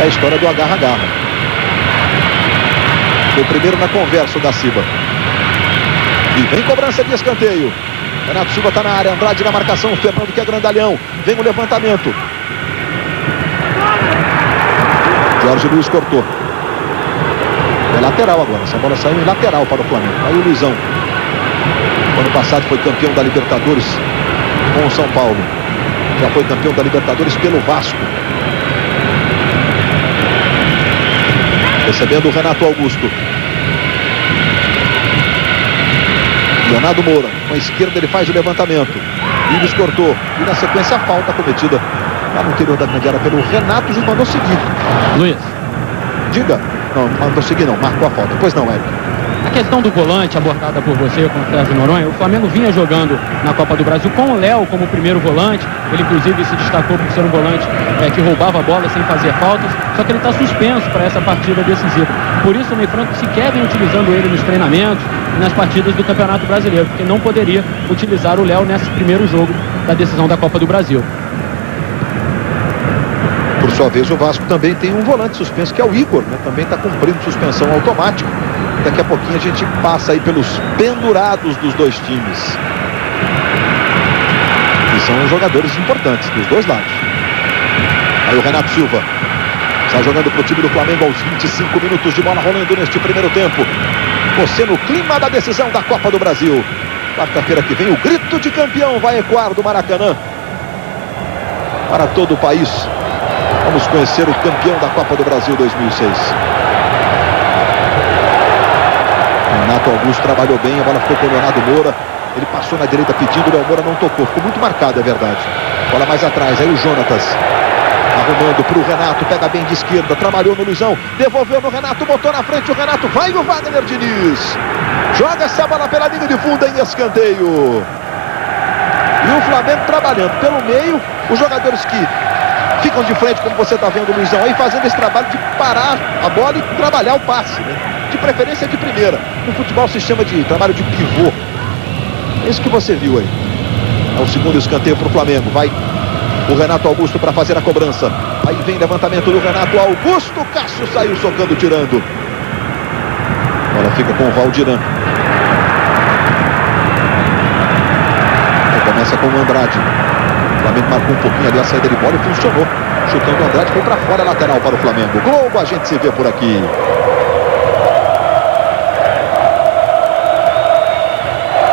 É a história do agarra-agarra. Foi primeiro na conversa o Gaciba. E vem cobrança de escanteio. Renato Silva está na área, Andrade na marcação, o Fernando que é grandalhão. Vem o levantamento. Jorge Luiz cortou. É lateral agora, essa bola saiu em lateral para o Flamengo. Aí o Luizão. Ano passado foi campeão da Libertadores com o São Paulo. Já foi campeão da Libertadores pelo Vasco. Recebendo o Renato Augusto. Leonardo Moura, com a esquerda ele faz o levantamento. Ives cortou. E na sequência a falta cometida lá no interior da grande área pelo Renato. O juiz mandou seguir. Luiz. Diga. Não, mandou seguir não, marcou a falta. Pois não, Eric. A questão do volante abordada por você com o Sérgio Noronha, o Flamengo vinha jogando na Copa do Brasil com o Léo como primeiro volante. Ele inclusive se destacou por ser um volante que roubava a bola sem fazer faltas. Só que ele está suspenso para essa partida decisiva. Por isso o Ney Franco sequer vem utilizando ele nos treinamentos e nas partidas do Campeonato Brasileiro, porque não poderia utilizar o Léo nesse primeiro jogo da decisão da Copa do Brasil. Por sua vez, o Vasco também tem um volante suspenso, que é o Igor, né? Também está cumprindo suspensão automática. Daqui a pouquinho a gente passa aí pelos pendurados dos dois times. E são jogadores importantes dos dois lados. Aí o Renato Silva está jogando para o time do Flamengo aos 25 minutos de bola rolando neste primeiro tempo. Você no clima da decisão da Copa do Brasil. Quarta-feira que vem o grito de campeão vai ecoar do Maracanã para todo o país. Vamos conhecer o campeão da Copa do Brasil 2006. Renato Augusto trabalhou bem, a bola ficou com o Leonardo Moura. Ele passou na direita pedindo, o Léo Moura não tocou. Ficou muito marcado, é verdade. Bola mais atrás, aí o Jonatas. Arrumando para o Renato, pega bem de esquerda, trabalhou no Luizão. Devolveu no Renato, botou na frente o Renato. Vai o Wagner Diniz. Joga essa bola pela linha de fundo em escanteio. E o Flamengo trabalhando pelo meio. Os jogadores que ficam de frente, como você está vendo o Luizão aí, fazendo esse trabalho de parar a bola e trabalhar o passe, né? De preferência de primeira. No futebol se chama de trabalho de pivô. É isso que você viu aí. É o segundo escanteio para o Flamengo. Vai o Renato Augusto para fazer a cobrança. Aí vem levantamento do Renato Augusto. Cássio saiu socando, tirando. Agora fica com o Valdiran. Aí começa com o Andrade. O Flamengo marcou um pouquinho ali a saída de bola e funcionou. Chutando o Andrade, foi para fora, lateral para o Flamengo. Globo, a gente se vê por aqui.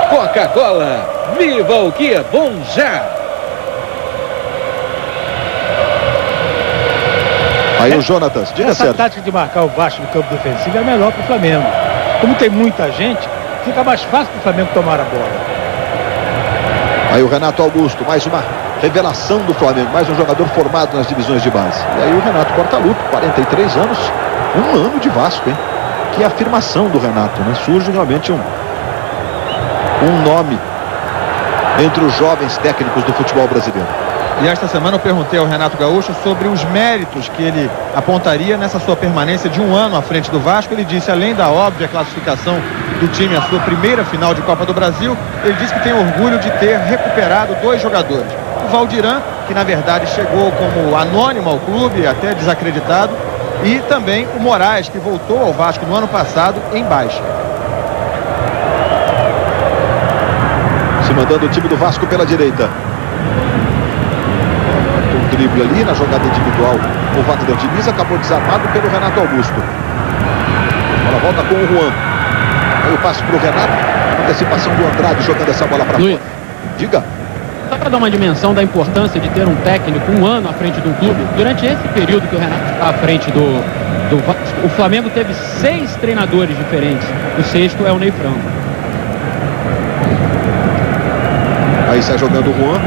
Coca-Cola, viva o que é bom já! Aí o Jonatas, diga Essa certo. tática de marcar o Vasco no campo defensivo é melhor para o Flamengo. Como tem muita gente, fica mais fácil para o Flamengo tomar a bola. Aí o Renato Augusto, mais uma revelação do Flamengo, mais um jogador formado nas divisões de base. E aí o Renato Portaluppi, 43 anos, um ano de Vasco, hein? Que afirmação do Renato, né? Surge realmente um nome entre os jovens técnicos do futebol brasileiro. E esta semana eu perguntei ao Renato Gaúcho sobre os méritos que ele apontaria nessa sua permanência de um ano à frente do Vasco. Ele disse, além da óbvia classificação do time à sua primeira final de Copa do Brasil, ele disse que tem orgulho de ter recuperado 2 jogadores. O Valdiran, que na verdade chegou como anônimo ao clube, até desacreditado, e também o Moraes, que voltou ao Vasco no ano passado em baixa. Se mandando o time do Vasco pela direita. Um drible ali na jogada individual. O Wagner Diniz acabou desarmado pelo Renato Augusto. Agora volta com o Juan. Aí o passe para o Renato. Antecipação do Andrade jogando essa bola para fora. Diga. Só para dar uma dimensão da importância de ter um técnico um ano à frente de um clube, durante esse período que o Renato está à frente do Vasco, o Flamengo teve 6 treinadores diferentes. O 6º é o Ney Franco. Aí sai jogando o Juan.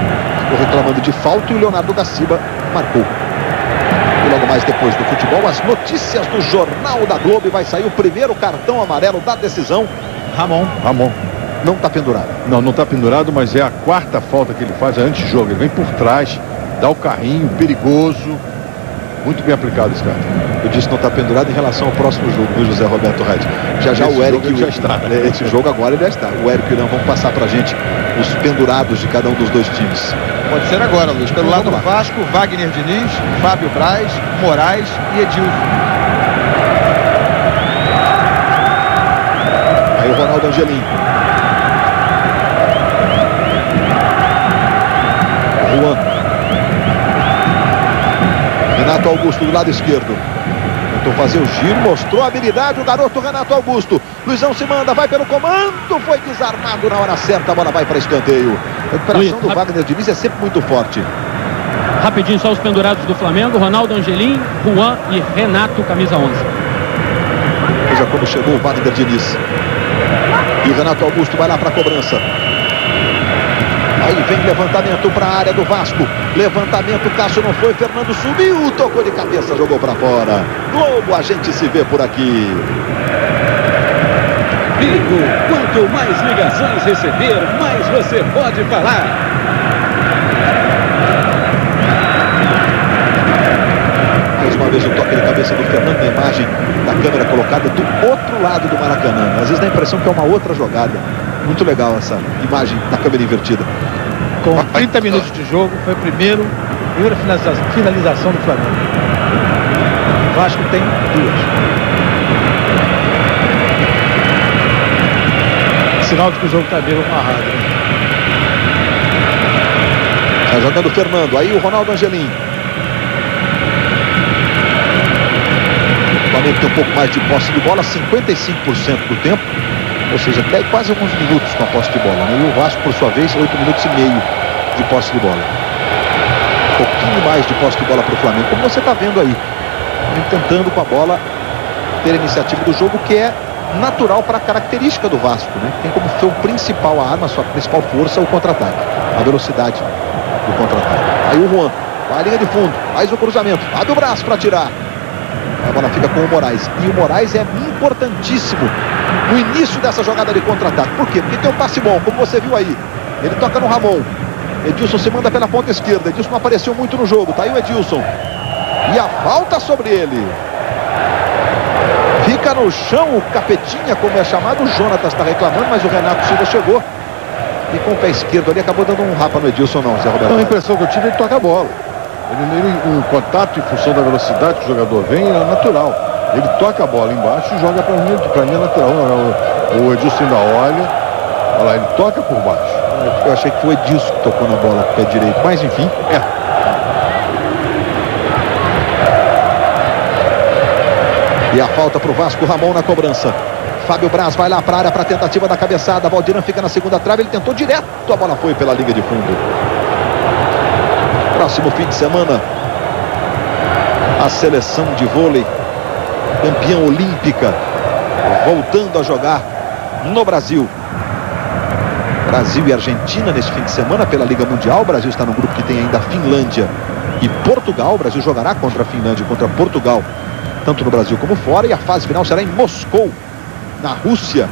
Ficou reclamando de falta e o Leonardo da Silva marcou. E logo mais depois do futebol, as notícias do Jornal da Globo. Vai sair o primeiro cartão amarelo da decisão. Ramon. Não está pendurado. Não está pendurado, mas é a 4ª falta que ele faz antes de jogo. Ele vem por trás, dá o carrinho, perigoso. Muito bem aplicado esse cara. Eu disse não está pendurado em relação ao próximo jogo, viu, José Roberto Red? Já Esse o Eric jogo já está. Esse jogo agora ele já está. O Eric e o Irã vão passar pra gente os pendurados de cada um dos 2 times. Pode ser agora, Luiz. Pelo lado do Vasco, Wagner Diniz, Fábio Braz, Moraes e Edilson. Aí o Ronaldo Angelim. Juan. Renato Augusto do lado esquerdo. Tentou fazer o giro, mostrou a habilidade o garoto Renato Augusto. Luizão se manda, vai pelo comando, foi desarmado na hora certa, a bola vai para escanteio. A recuperação do Wagner Diniz é sempre muito forte. Rapidinho, só os pendurados do Flamengo: Ronaldo Angelim, Juan e Renato, camisa 11. Veja como chegou o Wagner Diniz. E o Renato Augusto vai lá para a cobrança. Aí vem levantamento para a área do Vasco. Levantamento, Cássio não foi, Fernando subiu, tocou de cabeça, jogou para fora. Globo, a gente se vê por aqui. Vivo, quanto mais ligações receber, mais você pode falar. Mais uma vez o toque de cabeça do Fernando na imagem da câmera colocada do outro lado do Maracanã. Às vezes dá a impressão que é uma outra jogada. Muito legal essa imagem da câmera invertida. Com 30 minutos de jogo, foi a primeira finalização do Flamengo. O Vasco tem 2. Sinal de que o jogo está meio amarrado. Tá jogando o Fernando, aí o Ronaldo Angelim. O Flamengo tem um pouco mais de posse de bola, 55% do tempo. Ou seja, até quase alguns minutos com a posse de bola, né? E o Vasco, por sua vez, 8 minutos e meio de posse de bola. Um pouquinho mais de posse de bola para o Flamengo, como você está vendo aí. Tentando com a bola ter a iniciativa do jogo, que é natural para a característica do Vasco, né? Tem como seu principal arma, sua principal força, o contra-ataque. A velocidade do contra-ataque. Aí o Juan, vai à linha de fundo, faz o cruzamento, abre o braço para tirar. A bola fica com o Moraes. E o Moraes é importantíssimo no início dessa jogada de contra-ataque. Por quê? Porque tem um passe bom, como você viu aí. Ele toca no Ramon. Edilson se manda pela ponta esquerda. Edilson não apareceu muito no jogo. Tá aí o Edilson. E a falta sobre ele. Fica no chão o Capetinha, como é chamado. O Jonatas está reclamando, mas o Renato Silva chegou. E com o pé esquerdo ali acabou dando um rapa no Edilson, não, Zé Roberto. Então, a impressão que eu tive é que toca a bola. O contato em função da velocidade que o jogador vem é natural. Ele toca a bola embaixo e joga para mim é natural. O Edilson ainda olha lá, ele toca por baixo. Eu achei que foi o Edilson que tocou na bola com o pé direito, mas enfim, E a falta para o Vasco, Ramon na cobrança. Fábio Braz vai lá para a área para a tentativa da cabeçada. Valdirão fica na segunda trave, ele tentou direto, a bola foi pela linha de fundo. Próximo fim de semana, a seleção de vôlei, campeã olímpica, voltando a jogar no Brasil. Brasil e Argentina nesse fim de semana pela Liga Mundial. O Brasil está no grupo que tem ainda a Finlândia e Portugal. O Brasil jogará contra a Finlândia e contra Portugal, tanto no Brasil como fora. E a fase final será em Moscou, na Rússia.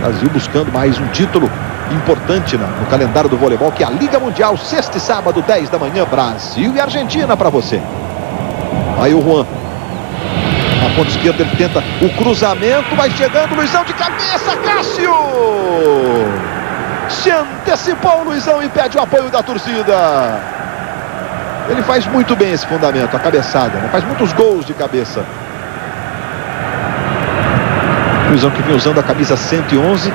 Brasil buscando mais um título importante no calendário do voleibol, que é a Liga Mundial, sexta e sábado, 10 da manhã, Brasil e Argentina para você. Aí o Juan, na ponta esquerda, ele tenta o cruzamento, vai chegando, Luizão de cabeça, Cássio! Se antecipou o Luizão e pede o apoio da torcida. Ele faz muito bem esse fundamento, a cabeçada, né? Faz muitos gols de cabeça. Luizão que vem usando a camisa 111.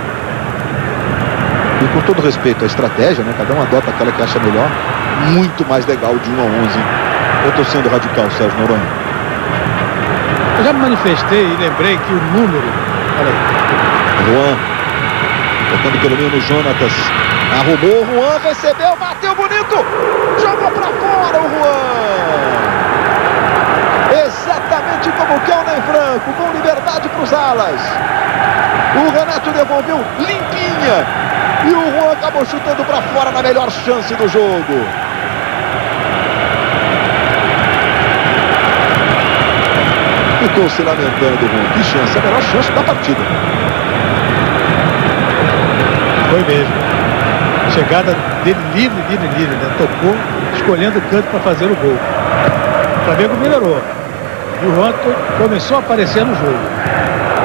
E com todo respeito à estratégia, né? Cada um adota aquela que acha melhor. Muito mais legal de 1 a 11. Eu estou sendo radical, Sérgio Noronha. Eu já me manifestei e lembrei que o número... Olha aí. Juan, tocando pelo meio no Jonatas. Arrumou, o Juan recebeu, bateu bonito. Jogou para fora o Juan. Exatamente como o Kelner Franco, com liberdade para os alas. O Renato devolveu limpinha. E o Juan acabou chutando para fora na melhor chance do jogo. Ficou se lamentando, Juan. Que chance, a melhor chance da partida. Foi mesmo. Chegada dele livre, né? Tocou, escolhendo o canto para fazer o gol. O Flamengo melhorou. E o Juan começou a aparecer no jogo.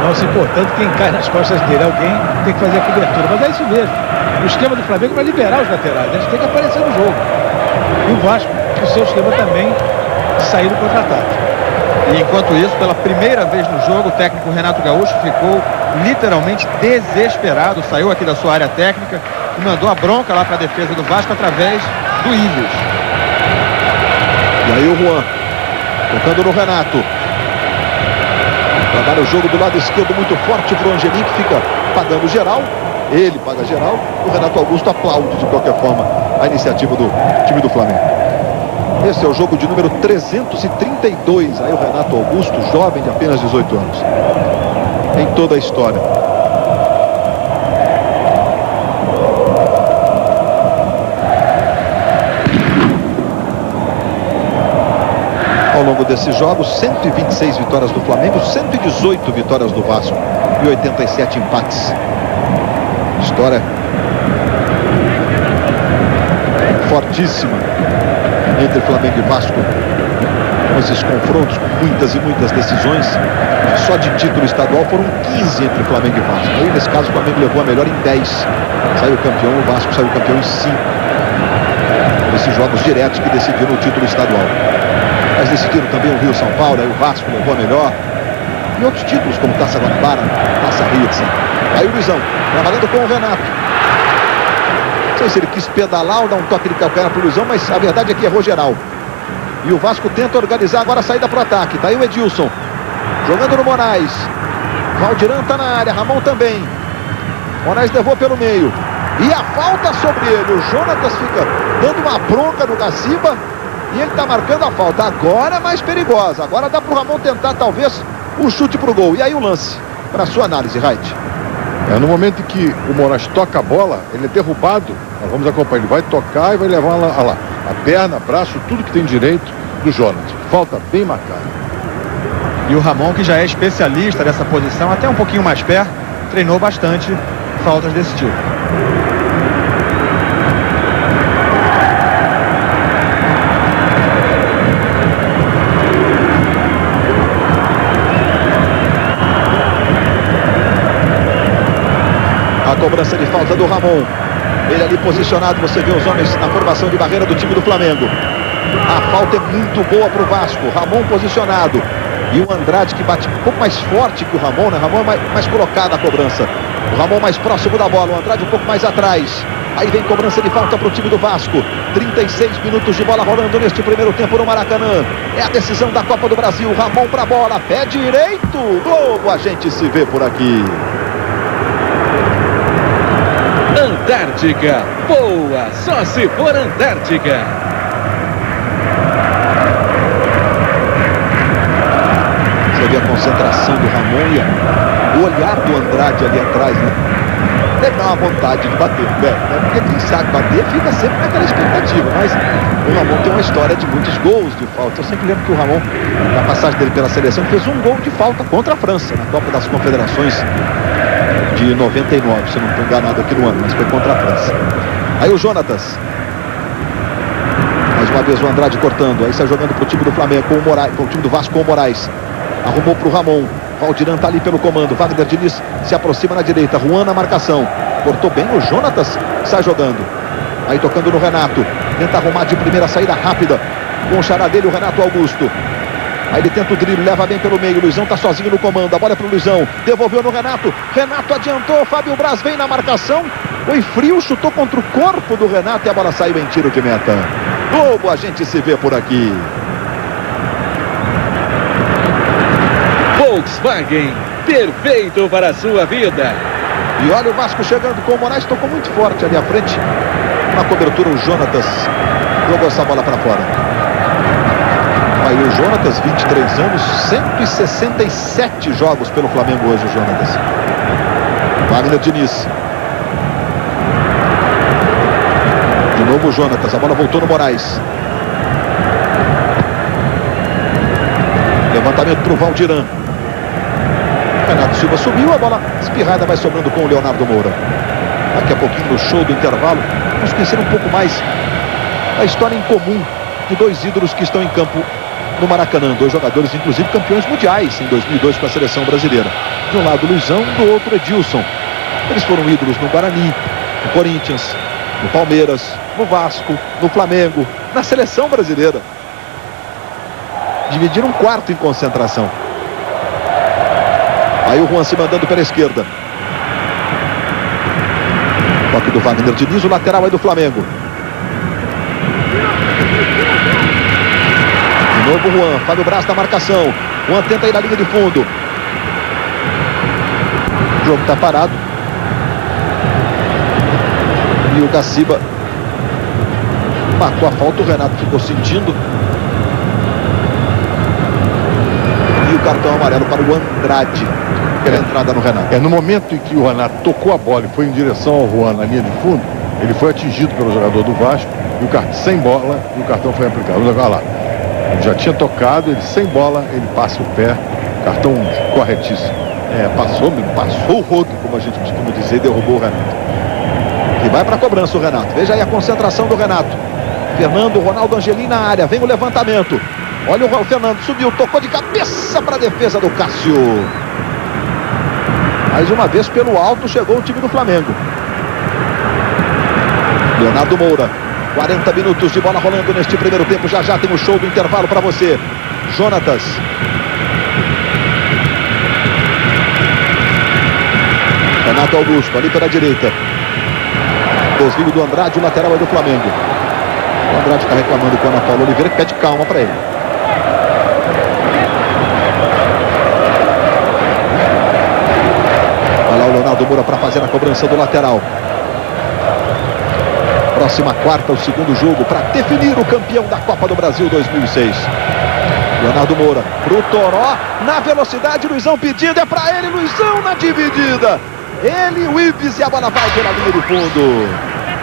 Não se importando quem cai nas costas dele. Alguém tem que fazer a cobertura. Mas é isso mesmo. O esquema do Flamengo vai liberar os laterais. Eles têm que aparecer no jogo. E o Vasco, o seu esquema também, sair no contra-ataque. E enquanto isso, pela primeira vez no jogo, o técnico Renato Gaúcho ficou literalmente desesperado. Saiu aqui da sua área técnica e mandou a bronca lá para a defesa do Vasco através do Ilhos. E aí o Juan, tocando no Renato. Trabalha o jogo do lado esquerdo muito forte para o Angelim, que fica pagando geral. Ele paga geral. O Renato Augusto aplaude de qualquer forma a iniciativa do time do Flamengo. Esse é o jogo de número 332. Aí o Renato Augusto, jovem de apenas 18 anos. Em toda a história. Ao longo desses jogos, 126 vitórias do Flamengo, 118 vitórias do Vasco e 87 empates. História fortíssima entre Flamengo e Vasco. Esses confrontos com muitas e muitas decisões. Só de título estadual foram 15 entre Flamengo e Vasco. Aí nesse caso o Flamengo levou a melhor em 10. Saiu campeão, o Vasco saiu campeão em 5. Esses jogos diretos que decidiram o título estadual. Mas decidiram também o Rio São Paulo, aí o Vasco levou a melhor. E outros títulos como Taça Guanabara, Taça Ritz. Aí o Luizão, trabalhando com o Renato. Não sei se ele quis pedalar ou dar um toque de calcanhar para o Luizão, mas a verdade é que errou geral. E o Vasco tenta organizar agora a saída para o ataque. Tá aí o Edilson, jogando no Moraes. Valdirão tá na área, Ramon também. Moraes levou pelo meio. E a falta sobre ele. O Jonatas fica dando uma bronca no Gaciba. E ele tá marcando a falta. Agora é mais perigosa. Agora dá pro Ramon tentar talvez o chute pro gol. E aí o lance, para sua análise, Reit. No momento em que o Moraes toca a bola, ele é derrubado. Nós vamos acompanhar. Ele vai tocar e vai levar lá a perna, braço, tudo que tem direito do Jonatas. Falta bem marcada. E o Ramon, que já é especialista dessa posição, até um pouquinho mais perto, treinou bastante faltas desse tipo. falta do Ramon. Ele ali posicionado, você vê os homens na formação de barreira do time do Flamengo. A falta é muito boa para o Vasco. Ramon posicionado. E o Andrade que bate um pouco mais forte que o Ramon, né? Ramon é mais colocado na cobrança. O Ramon mais próximo da bola, o Andrade um pouco mais atrás. Aí vem cobrança de falta para o time do Vasco. 36 minutos de bola rolando neste primeiro tempo no Maracanã. É a decisão da Copa do Brasil. Ramon para a bola, pé direito. Globo, a gente se vê por aqui. Antártica, boa, só se for Antártica. Você vê a concentração do Ramon e o olhar do Andrade ali atrás, né? Deve dar uma vontade de bater, né? Porque quem sabe bater fica sempre naquela expectativa, mas o Ramon tem uma história de muitos gols de falta. Eu sempre lembro que o Ramon, na passagem dele pela seleção, fez um gol de falta contra a França, na Copa das Confederações de 99, se eu não estou enganado aqui no ano, mas foi contra a França. Aí o Jonatas. Mais uma vez o Andrade cortando, aí sai jogando para o time do Flamengo com o Moraes, para o time do Vasco com o Moraes. Arrumou para o Ramon. Valdiran está ali pelo comando. Wagner Diniz se aproxima na direita. Juan na marcação. Cortou bem o Jonatas. Sai jogando. Aí tocando no Renato. Tenta arrumar de primeira saída rápida. Com o xará dele, o Renato Augusto. Aí ele tenta o drible. Leva bem pelo meio. Luizão está sozinho no comando. A bola é para o Luizão. Devolveu no Renato. Renato adiantou. Fábio Braz vem na marcação. Foi frio. Chutou contra o corpo do Renato. E a bola saiu em tiro de meta. Globo, a gente se vê por aqui. Volkswagen, perfeito para a sua vida. E olha o Vasco chegando com o Moraes, tocou muito forte ali à frente. Na cobertura o Jonatas jogou essa bola para fora. Aí o Jonatas, 23 anos, 167 jogos pelo Flamengo hoje, o Jonatas. Wagner Diniz. De novo o Jonatas, a bola voltou no Moraes. Levantamento para o Valdiran. Renato Silva subiu, a bola espirrada vai sobrando com o Leonardo Moura. Daqui a pouquinho no show do intervalo, vamos conhecer um pouco mais a história em comum de dois ídolos que estão em campo no Maracanã. Dois jogadores, inclusive, campeões mundiais em 2002 com a seleção brasileira. De um lado Luizão, do outro Edilson. Eles foram ídolos no Guarani, no Corinthians, no Palmeiras, no Vasco, no Flamengo, na seleção brasileira. Dividiram um quarto em concentração. Aí o Juan se mandando pela esquerda. Toque do Wagner Diniz, o lateral aí do Flamengo. De novo o Juan, Fábio Braz na marcação. Juan tenta ir na linha de fundo. O jogo está parado. E o Gaciba marcou a falta, o Renato ficou sentindo. E o cartão amarelo para o Andrade. Pela entrada no Renato. No momento em que o Renato tocou a bola e foi em direção ao Juan na linha de fundo, ele foi atingido pelo jogador do Vasco, e o cartão sem bola, e o cartão foi aplicado. Olha lá. Ele já tinha tocado, ele sem bola, ele passa o pé, cartão corretíssimo. Passou o rodo, como a gente costuma dizer, e derrubou o Renato. E vai para a cobrança o Renato. Veja aí a concentração do Renato. Fernando, Ronaldo Angelim na área, vem o levantamento. Olha o Fernando, subiu, tocou de cabeça para a defesa do Cássio. Mais uma vez pelo alto chegou o time do Flamengo. Leonardo Moura. 40 minutos de bola rolando neste primeiro tempo. Já já tem o show do intervalo para você. Jonatas. Renato Augusto ali pela direita. Desvio do Andrade, o lateral é do Flamengo. O Andrade está reclamando com o Ana Paula Oliveira, que pede calma para ele. Leonardo Moura para fazer a cobrança do lateral. Próxima quarta, o segundo jogo para definir o campeão da Copa do Brasil 2006. Leonardo Moura pro Toró, na velocidade, Luizão pedindo, é para ele, Luizão na dividida. Ele, o Ives, e a bola vai pela linha de fundo.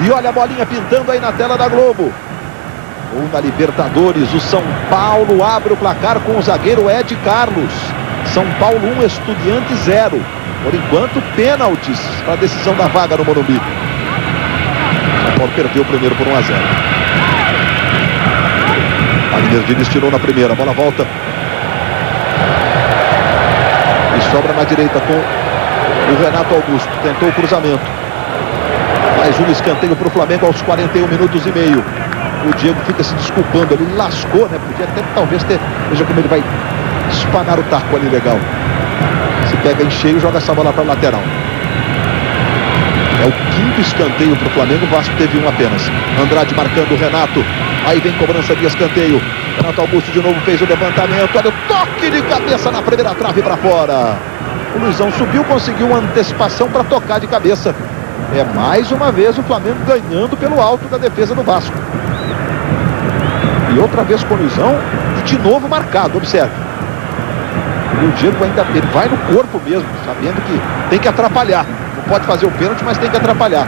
E olha a bolinha pintando aí na tela da Globo. Ou na Libertadores, o São Paulo abre o placar com o zagueiro Ed Carlos. São Paulo 1, Estudiantes 0. Por enquanto, pênaltis para a decisão da vaga no Morumbi. São Paulo perdeu o primeiro por 1-0. Wagner Diniz tirou na primeira, a bola volta. E sobra na direita com o Renato Augusto. Tentou o cruzamento. Mais um escanteio para o Flamengo aos 41 minutos e meio. O Diego fica se desculpando, ele lascou, né? Podia até talvez ter... Veja como ele vai espanar o taco ali, legal. Se pega em cheio, joga essa bola para a lateral. É o quinto escanteio para o Flamengo, o Vasco teve um apenas. Andrade marcando o Renato. Aí vem cobrança de escanteio. Renato Augusto de novo fez o levantamento. Olha o toque de cabeça na primeira trave para fora. O Luizão subiu, conseguiu uma antecipação para tocar de cabeça. É mais uma vez o Flamengo ganhando pelo alto da defesa do Vasco. E outra vez com o Luizão, e de novo marcado, observe. E o Diego ainda ele vai no corpo mesmo, sabendo que tem que atrapalhar. Não pode fazer o pênalti, mas tem que atrapalhar.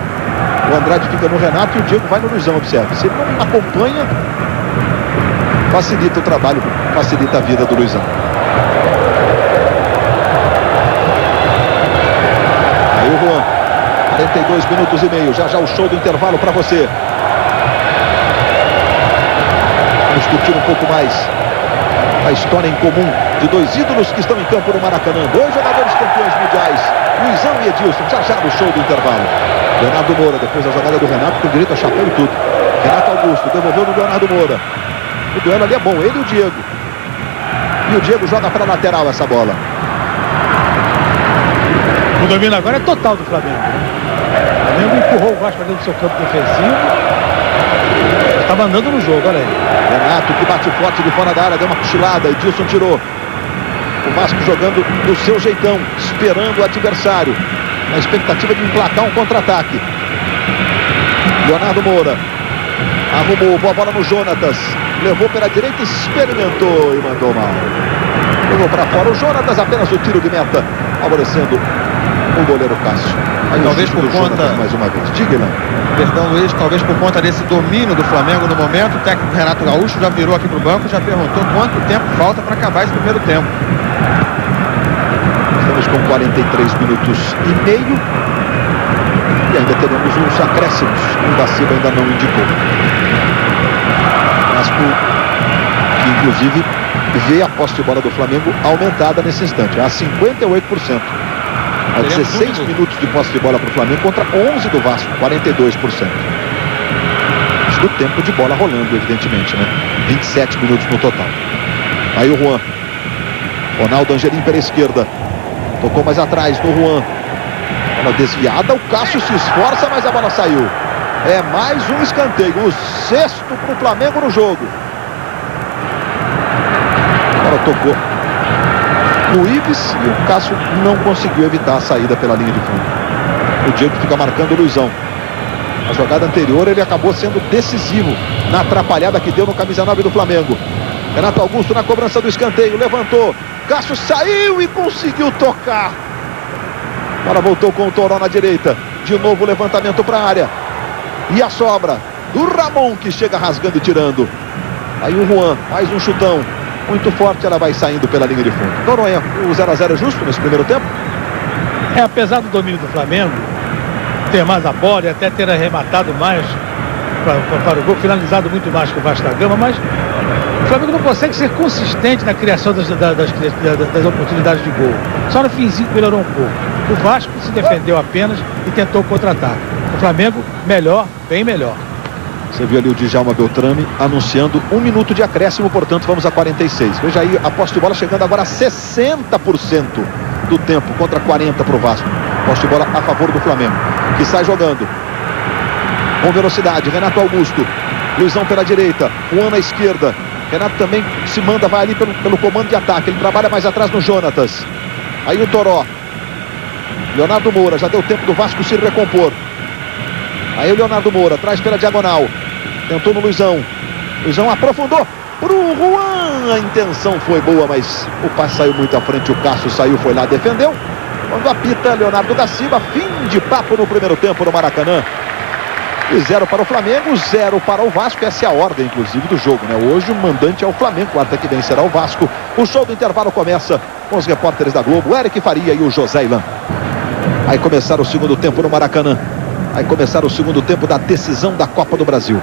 O Andrade fica no Renato e o Diego vai no Luizão, observe. Se ele não acompanha, facilita o trabalho, facilita a vida do Luizão. Aí o Juan, 42 minutos e meio, já o show do intervalo para você. Vamos discutir um pouco mais a história em comum de dois ídolos que estão em campo no Maracanã. Dois jogadores campeões mundiais, Luizão e Edilson. Já no show do intervalo. Leonardo Moura, depois da jogada do Renato, com direito a chapéu e tudo. Renato Augusto devolveu no Leonardo Moura. O duelo ali é bom, ele e o Diego. E o Diego joga para a lateral essa bola. O domínio agora é total do Flamengo. O Flamengo empurrou o Vasco para dentro do seu campo defensivo. Está mandando no jogo, olha aí. Renato que bate forte de fora da área, deu uma cochilada, Edilson tirou. O Vasco jogando do seu jeitão, esperando o adversário, na expectativa de emplacar um contra-ataque. Leonardo Moura arrumou, boa bola no Jonatas, levou pela direita, experimentou e mandou mal. Levou para fora o Jonatas, apenas o tiro de meta, favorecendo o goleiro Cássio. Aí talvez por conta... Jonatas mais uma vez. Diga, Ilan. Perdão, Luiz, talvez por conta desse domínio do Flamengo no momento, o técnico Renato Gaúcho já virou aqui pro banco, já perguntou quanto tempo falta para acabar esse primeiro tempo. Estamos com 43 minutos e meio e ainda teremos uns acréscimos. O Gaciba ainda não indicou. Vasco, que inclusive vê a posse de bola do Flamengo aumentada nesse instante, a 58%. Há 16 minutos de posse de bola para o Flamengo contra 11 do Vasco, 42%. Isso do tempo de bola rolando, evidentemente, né? 27 minutos no total. Aí o Juan. Ronaldo Angelim pela esquerda. Tocou mais atrás no Juan. Bola desviada, o Cássio se esforça, mas a bola saiu. É mais um escanteio, o sexto para o Flamengo no jogo. A bola tocou no Ives e o Cássio não conseguiu evitar a saída pela linha de fundo. O Diego fica marcando o Luizão. A jogada anterior ele acabou sendo decisivo na atrapalhada que deu no camisa 9 do Flamengo. Renato Augusto na cobrança do escanteio, levantou, Cássio saiu e conseguiu tocar. A bola voltou com o Toró na direita. De novo o levantamento para a área. E a sobra do Ramon, que chega rasgando e tirando. Aí o Juan, mais um chutão muito forte, ela vai saindo pela linha de fundo. Noronha, o 0-0 é justo nesse primeiro tempo? Apesar do domínio do Flamengo, ter mais a bola e até ter arrematado mais para o gol, finalizado muito mais que o Vasco da Gama, mas o Flamengo não consegue ser consistente na criação das oportunidades de gol. Só no finzinho melhorou um pouco. O Vasco se defendeu apenas e tentou contra-ataque. O Flamengo, melhor, bem melhor. Você viu ali o Djalma Beltrame anunciando 1 minuto de acréscimo, portanto vamos a 46. Veja aí a posse de bola chegando agora a 60% do tempo contra 40% para o Vasco. Posse de bola a favor do Flamengo, que sai jogando com velocidade. Renato Augusto, Luizão pela direita, Juan na esquerda. Renato também se manda, vai ali pelo comando de ataque. Ele trabalha mais atrás no Jonatas. Aí o Toró. Leonardo Moura, já deu tempo do Vasco se recompor. Aí o Leonardo Moura, traz pela diagonal. Tentou no Luizão. Luizão aprofundou pro Juan. A intenção foi boa, mas o passe saiu muito à frente. O Cássio saiu, foi lá, defendeu. Quando apita Leonardo Gaciba, fim de papo no primeiro tempo no Maracanã. E 0 para o Flamengo, 0 para o Vasco. Essa é a ordem, inclusive, do jogo, né? Hoje o mandante é o Flamengo, quarta que vem será o Vasco. O show do intervalo começa com os repórteres da Globo, Eric Faria e o José Ilan. Vai começar o segundo tempo no Maracanã. Vai começar o segundo tempo da decisão da Copa do Brasil.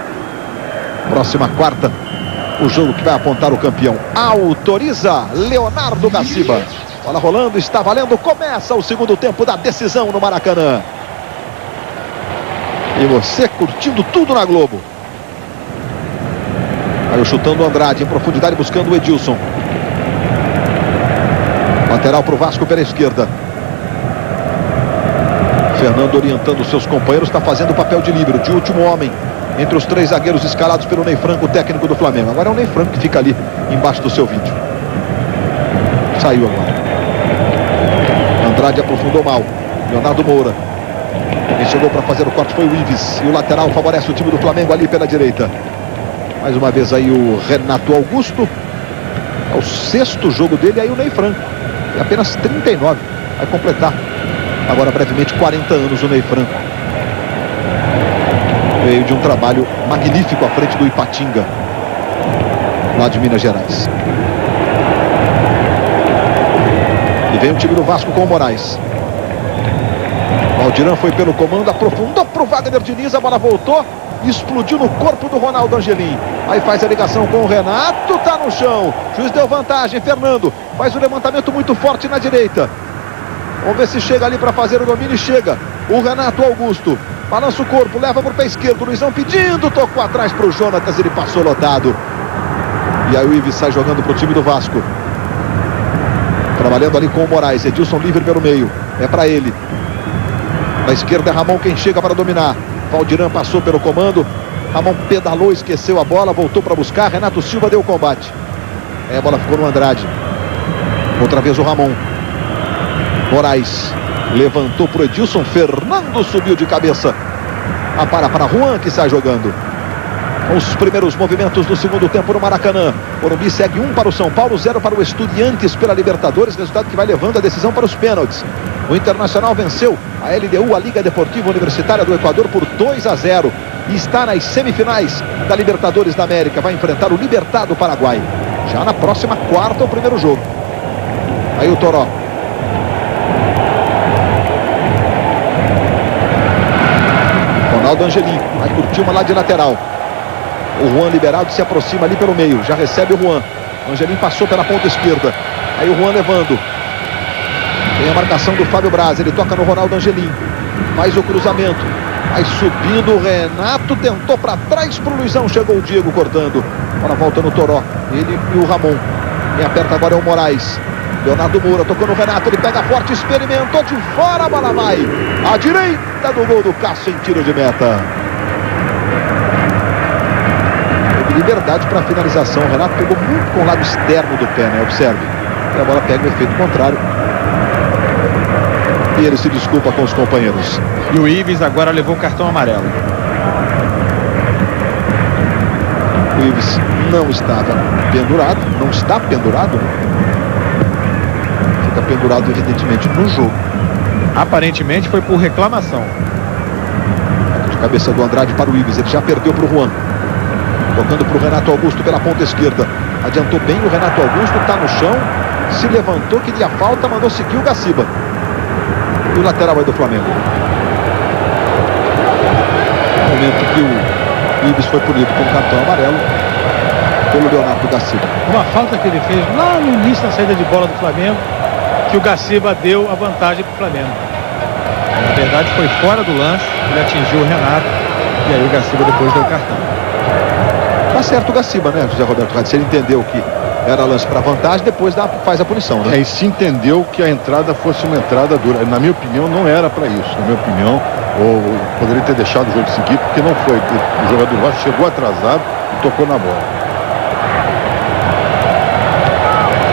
Próxima quarta, o jogo que vai apontar o campeão. Autoriza Leonardo Gaciba. Bola rolando, está valendo. Começa o segundo tempo da decisão no Maracanã. E você curtindo tudo na Globo. Aí o chutando o Andrade em profundidade, buscando o Edilson. Lateral para o Vasco pela esquerda. Fernando orientando os seus companheiros, está fazendo o papel de líbero, de último homem entre os 3 zagueiros escalados pelo Ney Franco, o técnico do Flamengo. Agora é o Ney Franco que fica ali embaixo do seu vídeo. Saiu agora. Andrade aprofundou mal. Leonardo Moura. Quem chegou para fazer o corte foi o Ives. E o lateral favorece o time do Flamengo ali pela direita. Mais uma vez aí o Renato Augusto. É o 6º jogo dele, aí o Ney Franco. É apenas 39. Vai completar agora brevemente 40 anos o Ney Franco. Veio de um trabalho magnífico à frente do Ipatinga, lá de Minas Gerais. E vem o time do Vasco com o Moraes. Valdirã foi pelo comando, aprofundou para o Wagner Diniz, a bola voltou e explodiu no corpo do Ronaldo Angelim. Aí faz a ligação com o Renato, tá no chão. Juiz deu vantagem, Fernando faz o levantamento muito forte na direita. Vamos ver se chega ali para fazer o domínio e chega. O Renato Augusto balança o corpo, leva para o pé esquerdo. O Luizão pedindo, tocou atrás para o Jonatas, ele passou lotado. E aí o Ives sai jogando para o time do Vasco. Trabalhando ali com o Moraes. Edilson livre pelo meio. É para ele. Na esquerda é Ramon quem chega para dominar. Valdirã passou pelo comando. Ramon pedalou, esqueceu a bola, voltou para buscar. Renato Silva deu o combate. A bola ficou no Andrade. Outra vez o Ramon. Moraes levantou para o Edilson. Fernando subiu de cabeça. A para Juan que sai jogando. Os primeiros movimentos do segundo tempo no Maracanã. Morumbi segue 1 para o São Paulo, 0 para o Estudiantes pela Libertadores. Resultado que vai levando a decisão para os pênaltis. O Internacional venceu a LDU, a Liga Deportiva Universitária do Equador, por 2-0. E está nas semifinais da Libertadores da América. Vai enfrentar o Libertad do Paraguai. Já na próxima quarta, o primeiro jogo. Aí o Toró. Ronaldo Angelim vai curtir uma lá de lateral. O Juan liberado se aproxima ali pelo meio. Já recebe o Juan. O Angelim passou pela ponta esquerda. Aí o Juan levando. Tem a marcação do Fábio Braz. Ele toca no Ronaldo Angelim. Faz o cruzamento. Vai subindo o Renato. Tentou para trás para o Luizão. Chegou o Diego cortando. Agora volta no Toró. Ele e o Ramon. Quem aperta agora é o Moraes. Leonardo Moura tocou no Renato. Ele pega forte. Experimentou de fora. A bola vai à direita do gol do Cássio em tiro de meta. Liberdade para a finalização. O Renato pegou muito com o lado externo do pé, né? Observe. E a bola pega o efeito contrário. E ele se desculpa com os companheiros. E o Ives agora levou o cartão amarelo. O Ives não estava pendurado. Não está pendurado. Fica pendurado, evidentemente, no jogo. Aparentemente foi por reclamação. De cabeça do Andrade para o Ives. Ele já perdeu para o Juan. Tocando para o Renato Augusto pela ponta esquerda. Adiantou bem o Renato Augusto, está no chão. Se levantou, queria falta, mandou seguir o Gaciba. E o lateral aí do Flamengo. No momento que o Ives foi punido com cartão amarelo pelo Leonardo Gaciba. Uma falta que ele fez lá no início da saída de bola do Flamengo, que o Gaciba deu a vantagem para o Flamengo. Na verdade foi fora do lance, ele atingiu o Renato e aí o Gaciba depois deu o cartão. Tá certo o Gaciba, né, José Roberto Rádio? Se ele entendeu que era lance para vantagem, depois faz a punição, né? E se entendeu que a entrada fosse uma entrada dura. Na minha opinião, não era para isso. Na minha opinião, ou poderia ter deixado o jogo seguir, porque não foi. O jogador Vasco chegou atrasado e tocou na bola.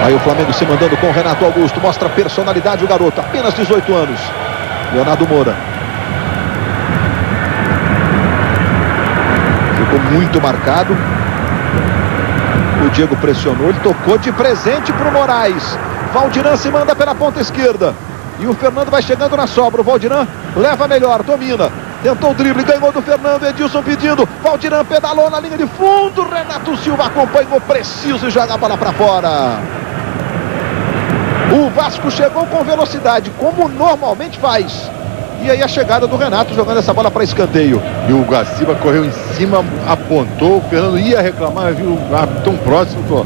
Aí o Flamengo se mandando com o Renato Augusto. Mostra a personalidade o garoto, apenas 18 anos. Leonardo Moura. Ficou muito marcado. O Diego pressionou, ele tocou de presente para o Moraes. Valdirã se manda pela ponta esquerda. E o Fernando vai chegando na sobra. O Valdirã leva melhor, domina. Tentou o drible, ganhou do Fernando. Edilson pedindo. Valdirã pedalou na linha de fundo. Renato Silva acompanhou preciso e joga a bola para fora. O Vasco chegou com velocidade, como normalmente faz. E aí a chegada do Renato jogando essa bola para escanteio. E o Gaciba correu em cima, apontou. O Fernando ia reclamar, viu tão próximo.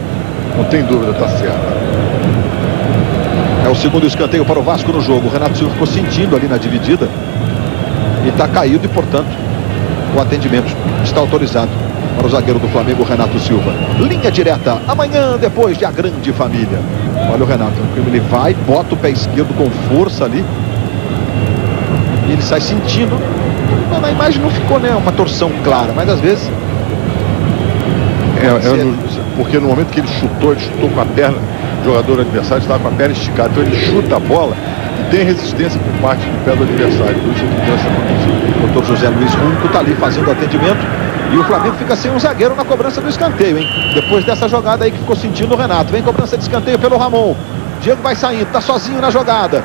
Não tem dúvida, tá certo. É o segundo escanteio para o Vasco no jogo. O Renato Silva ficou sentindo ali na dividida. E está caído e, portanto, O atendimento está autorizado para o zagueiro do Flamengo, Renato Silva. Linha direta, amanhã, depois de A Grande Família. Olha o Renato, ele vai, bota o pé esquerdo com força ali. E ele sai sentindo. Na imagem não ficou, né, uma torção clara, mas às vezes... Porque no momento que ele chutou com a perna, o jogador adversário estava com a perna esticada. Então ele chuta a bola e tem resistência por parte do pé do adversário. Por isso que deu essa condição. O doutor José Luiz Runco está ali fazendo atendimento. E o Flamengo fica sem um zagueiro na cobrança do escanteio, hein? Depois dessa jogada aí que ficou sentindo o Renato. Vem cobrança de escanteio pelo Ramon. Diego vai saindo, tá sozinho na jogada.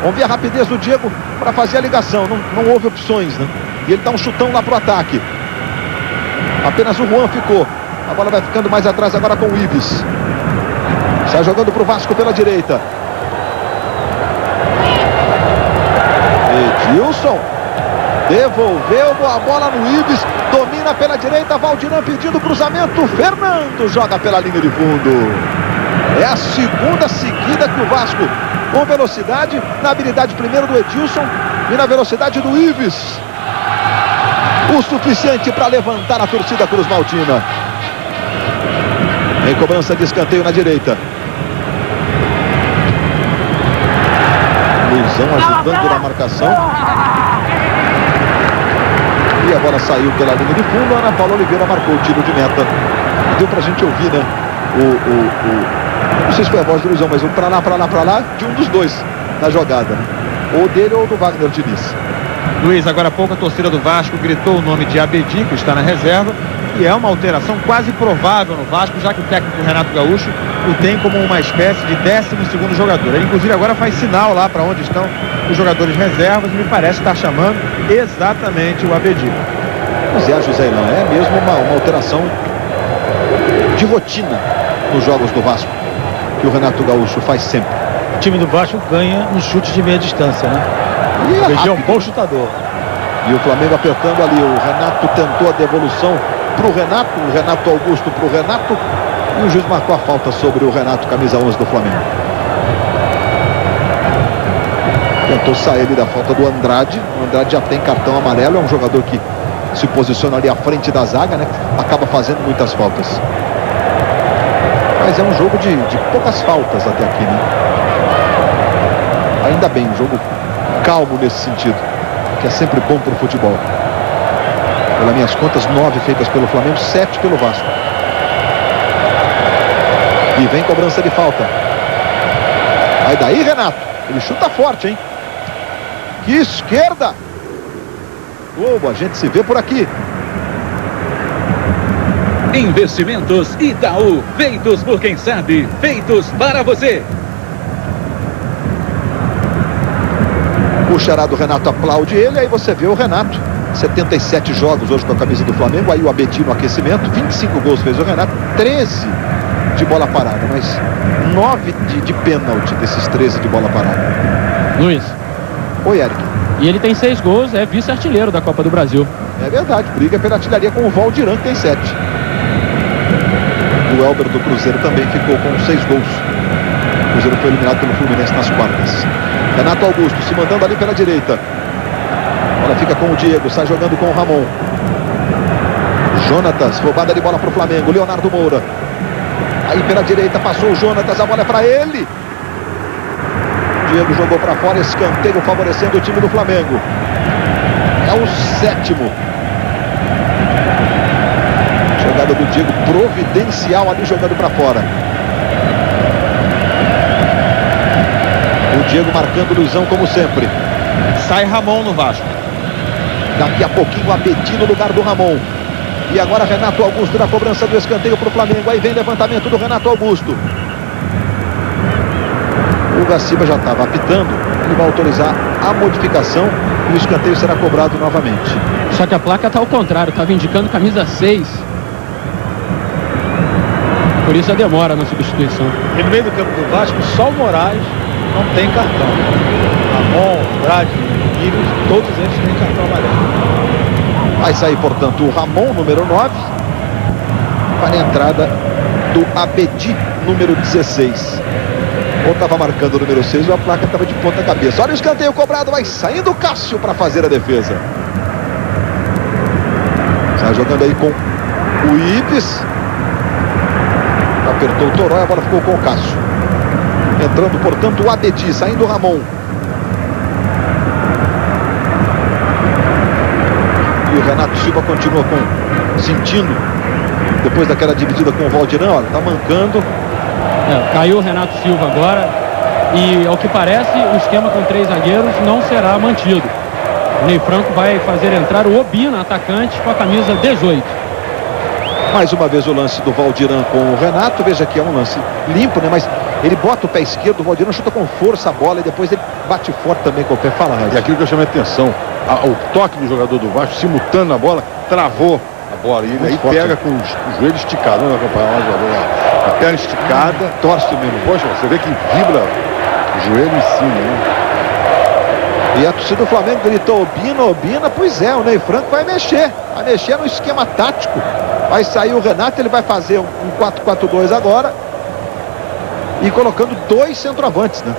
Vamos ver a rapidez do Diego para fazer a ligação. Não houve opções, né? E ele dá um chutão lá pro ataque. Apenas o Juan ficou. A bola vai ficando mais atrás agora com o Ives. Sai jogando pro Vasco pela direita. Edilson. Devolveu a bola no Ives. Domina pela direita. Valdirã pedindo cruzamento. Fernando joga pela linha de fundo. É a segunda seguida que o Vasco, com velocidade, na habilidade primeiro do Edilson e na velocidade do Ives. O suficiente para levantar a torcida Cruz Maltina. Em cobrança de escanteio na direita. Luizão ajudando na marcação. E a bola saiu pela linha de fundo. Ana Paula Oliveira marcou o tiro de meta. Deu pra gente ouvir, né? Não sei se foi a voz do Luizão, mas o pra lá de um dos dois na jogada. Ou dele ou do Wagner Diniz. Luiz, agora há pouco a torcida do Vasco gritou o nome de Abedi, que está na reserva. E é uma alteração quase provável no Vasco, já que o técnico Renato Gaúcho o tem como uma espécie de 12º jogador. Ele inclusive agora faz sinal lá para onde estão os jogadores reservas e me parece estar chamando exatamente o Abedi. Pois é, José Irã, é mesmo uma alteração de rotina nos jogos do Vasco, que o Renato Gaúcho faz sempre. O time do Vasco ganha no chute de meia distância, né? E o Abedi é um bom chutador. E o Flamengo apertando ali, o Renato tentou a devolução pro Renato, o Renato Augusto pro Renato, e o juiz marcou a falta sobre o Renato, camisa 11 do Flamengo. Tentou sair ali da falta do Andrade. O Andrade já tem cartão amarelo, é um jogador que se posiciona ali à frente da zaga, né? Acaba fazendo muitas faltas. Mas é um jogo de poucas faltas até aqui, né? Ainda bem, um jogo calmo nesse sentido, que é sempre bom pro futebol. Pelas minhas contas, 9 feitas pelo Flamengo, 7 pelo Vasco. E vem cobrança de falta. Vai daí, Renato. Ele chuta forte, hein? Que esquerda! Oh, a gente se vê por aqui. Investimentos Itaú, feitos por quem sabe, feitos para você. O xará do Renato aplaude ele, aí você vê o Renato. 77 jogos hoje com a camisa do Flamengo, aí o Abedi no aquecimento, 25 gols fez o Renato, 13 de bola parada, mas 9 de pênalti desses 13 de bola parada. Luiz. Oi, Eric. E ele tem 6 gols, é vice-artilheiro da Copa do Brasil. É verdade, briga pela artilharia com o Valdirã, que tem 7. O Elber do Cruzeiro também ficou com 6 gols. O Cruzeiro foi eliminado pelo Fluminense nas quartas. Renato Augusto se mandando ali pela direita. Ela fica com o Diego, sai jogando com o Ramon. Jonatas, roubada de bola para o Flamengo. Leonardo Moura. Aí pela direita passou o Jonatas, a bola é para ele. Diego jogou para fora, escanteio favorecendo o time do Flamengo. É o 7º. Jogada do Diego providencial ali jogando para fora. O Diego marcando o Luizão como sempre. Sai Ramon no Vasco. Daqui a pouquinho o Abedi no lugar do Ramon. E agora Renato Augusto na cobrança do escanteio para o Flamengo. Aí vem levantamento do Renato Augusto. O Gaciba já estava apitando. Ele vai autorizar a modificação e o escanteio será cobrado novamente. Só que a placa está ao contrário, estava indicando camisa 6. Por isso a demora na substituição. E no meio do campo do Vasco, só o Moraes não tem cartão. Ramon, Andrade, Ives, todos eles têm cartão amarelo. Vai sair, portanto, o Ramon, número 9, para a entrada do Abedi, número 16. Ou estava marcando o número 6 ou a placa estava de ponta cabeça. Olha o escanteio cobrado, vai saindo o Cássio para fazer a defesa. Sai jogando aí com o Ives. Apertou o Toró e a bola ficou com o Cássio. Entrando, portanto, o Abedi, saindo o Ramon. E o Renato Silva continua sentindo, depois daquela dividida com o Valdirão, olha, tá mancando. Caiu o Renato Silva agora. E, ao que parece, o esquema com 3 zagueiros não será mantido. O Ney Franco vai fazer entrar o Obina, atacante, com a camisa 18. Mais uma vez o lance do Valdirão com o Renato. Veja que é um lance limpo, né? Mas ele bota o pé esquerdo, o Valdirão chuta com força a bola e depois ele bate forte também com o pé. Fala, Raid. E aquilo que eu chamei a atenção, o toque do jogador do Vasco, simultâneo na bola, travou a bola. E ele aí forte, pega com o joelho esticado. Não acompanhar o jogador lá. A perna esticada. Torce mesmo. Poxa, você vê que vibra o joelho em cima, né? E a torcida do Flamengo gritou Obina, Obina. Pois é, o Ney Franco vai mexer no esquema tático. Vai sair o Renato, ele vai fazer um 4-4-2 agora. E colocando 2 centroavantes, né?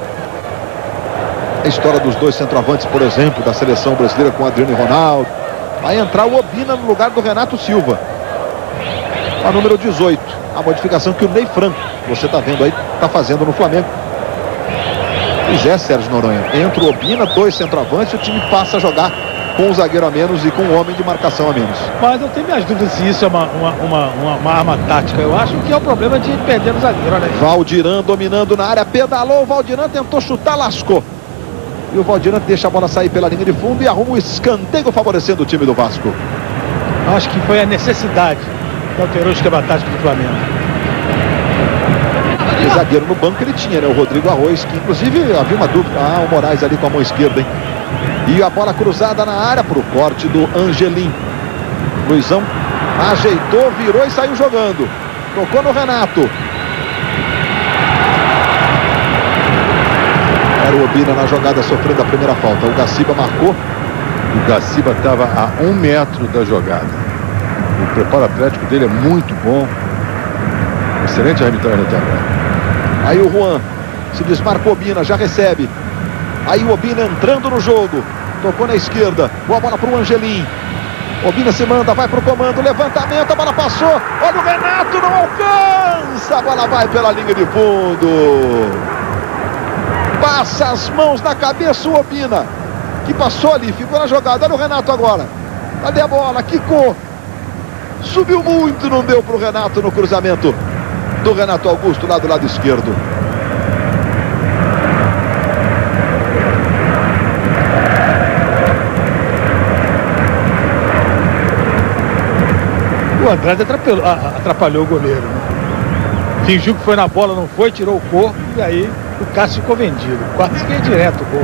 A história dos 2 centroavantes, por exemplo, da seleção brasileira com Adriano e Ronaldo. Vai entrar o Obina no lugar do Renato Silva. A número 18. A modificação que o Ney Franco, você tá vendo aí, tá fazendo no Flamengo. Pois é, Sérgio Noronha. Entra o Obina, 2 centroavantes, o time passa a jogar com o zagueiro a menos e com o homem de marcação a menos. Mas eu tenho minhas dúvidas se isso é uma arma tática. Eu acho que é o problema de perder o zagueiro. Olha aí. Valdirão dominando na área, pedalou, o Valdirão tentou chutar, lascou. E o Valdirão deixa a bola sair pela linha de fundo e arruma um escanteio favorecendo o time do Vasco. Acho que foi a necessidade que alterou o esquema tático do Flamengo. E zagueiro no banco ele tinha, né? O Rodrigo Arroz, que inclusive havia uma dúvida. O Moraes ali com a mão esquerda, hein? E a bola cruzada na área para o corte do Angelim. Luizão ajeitou, virou e saiu jogando. Tocou no Renato. Era o Obina na jogada sofrendo a primeira falta. O Gaciba marcou. O Gaciba estava a 1 metro da jogada. O preparo atlético dele é muito bom. Excelente arbitragem até agora. Aí o Juan se desmarca o Obina, já recebe. Aí o Obina entrando no jogo. Tocou na esquerda. Boa bola para o Angelim. Obina se manda, vai para o comando. Levantamento, a bola passou. Olha o Renato, não alcança. A bola vai pela linha de fundo. Passa as mãos na cabeça o Obina, que passou ali, ficou na jogada. Olha o Renato agora. Cadê a bola? Quicou. Subiu muito, não deu para o Renato no cruzamento do Renato Augusto lá do lado esquerdo. O Andrade atrapalhou o goleiro, né? Fingiu que foi na bola, não foi, tirou o corpo e aí o Cássio ficou vendido. Quase que é direto o gol.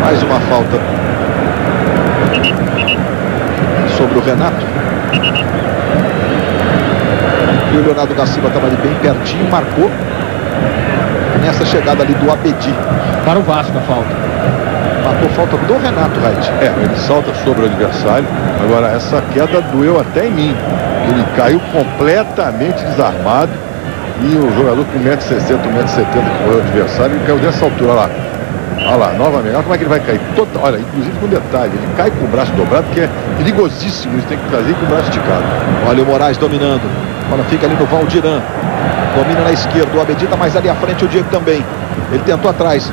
Mais uma falta sobre o Renato. E o Leonardo Gaciba estava ali bem pertinho, marcou nessa chegada ali do Abedi. Para o Vasco a falta. Marcou falta do Renato, Raid. Ele salta sobre o adversário. Agora, essa queda doeu até em mim. Ele caiu completamente desarmado. E o jogador com 1,60m, 1,70m, que foi o adversário, ele caiu dessa altura. Olha lá. Olha lá, novamente. Olha como é que ele vai cair. Olha, inclusive com detalhe. Ele cai com o braço dobrado, porque é perigosíssimo. Isso tem que fazer com o braço esticado. Olha o Moraes dominando. A bola fica ali no Valdirão. Domina na esquerda. O Abedi tá mais ali à frente, o Diego também. Ele tentou atrás.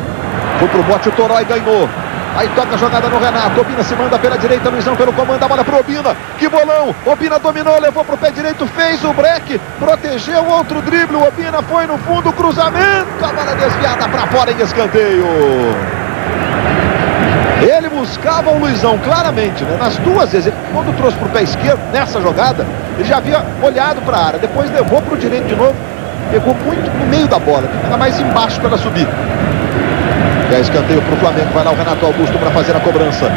Foi pro bote, o Toró e ganhou. Aí toca a jogada no Renato. Obina se manda pela direita, Luizão pelo comando. A bola pro Obina. Que bolão. Obina dominou, levou pro pé direito, fez o break. Protegeu o outro drible. O Obina foi no fundo, cruzamento. A bola desviada pra fora em escanteio. Ele buscava o Luizão claramente, né? Nas duas vezes. Quando trouxe pro pé esquerdo, nessa jogada, ele já havia olhado pra área. Depois levou pro direito de novo. Pegou muito no meio da bola. Fica mais embaixo para ela subir. E aí escanteio para o Flamengo. Vai lá o Renato Augusto para fazer a cobrança.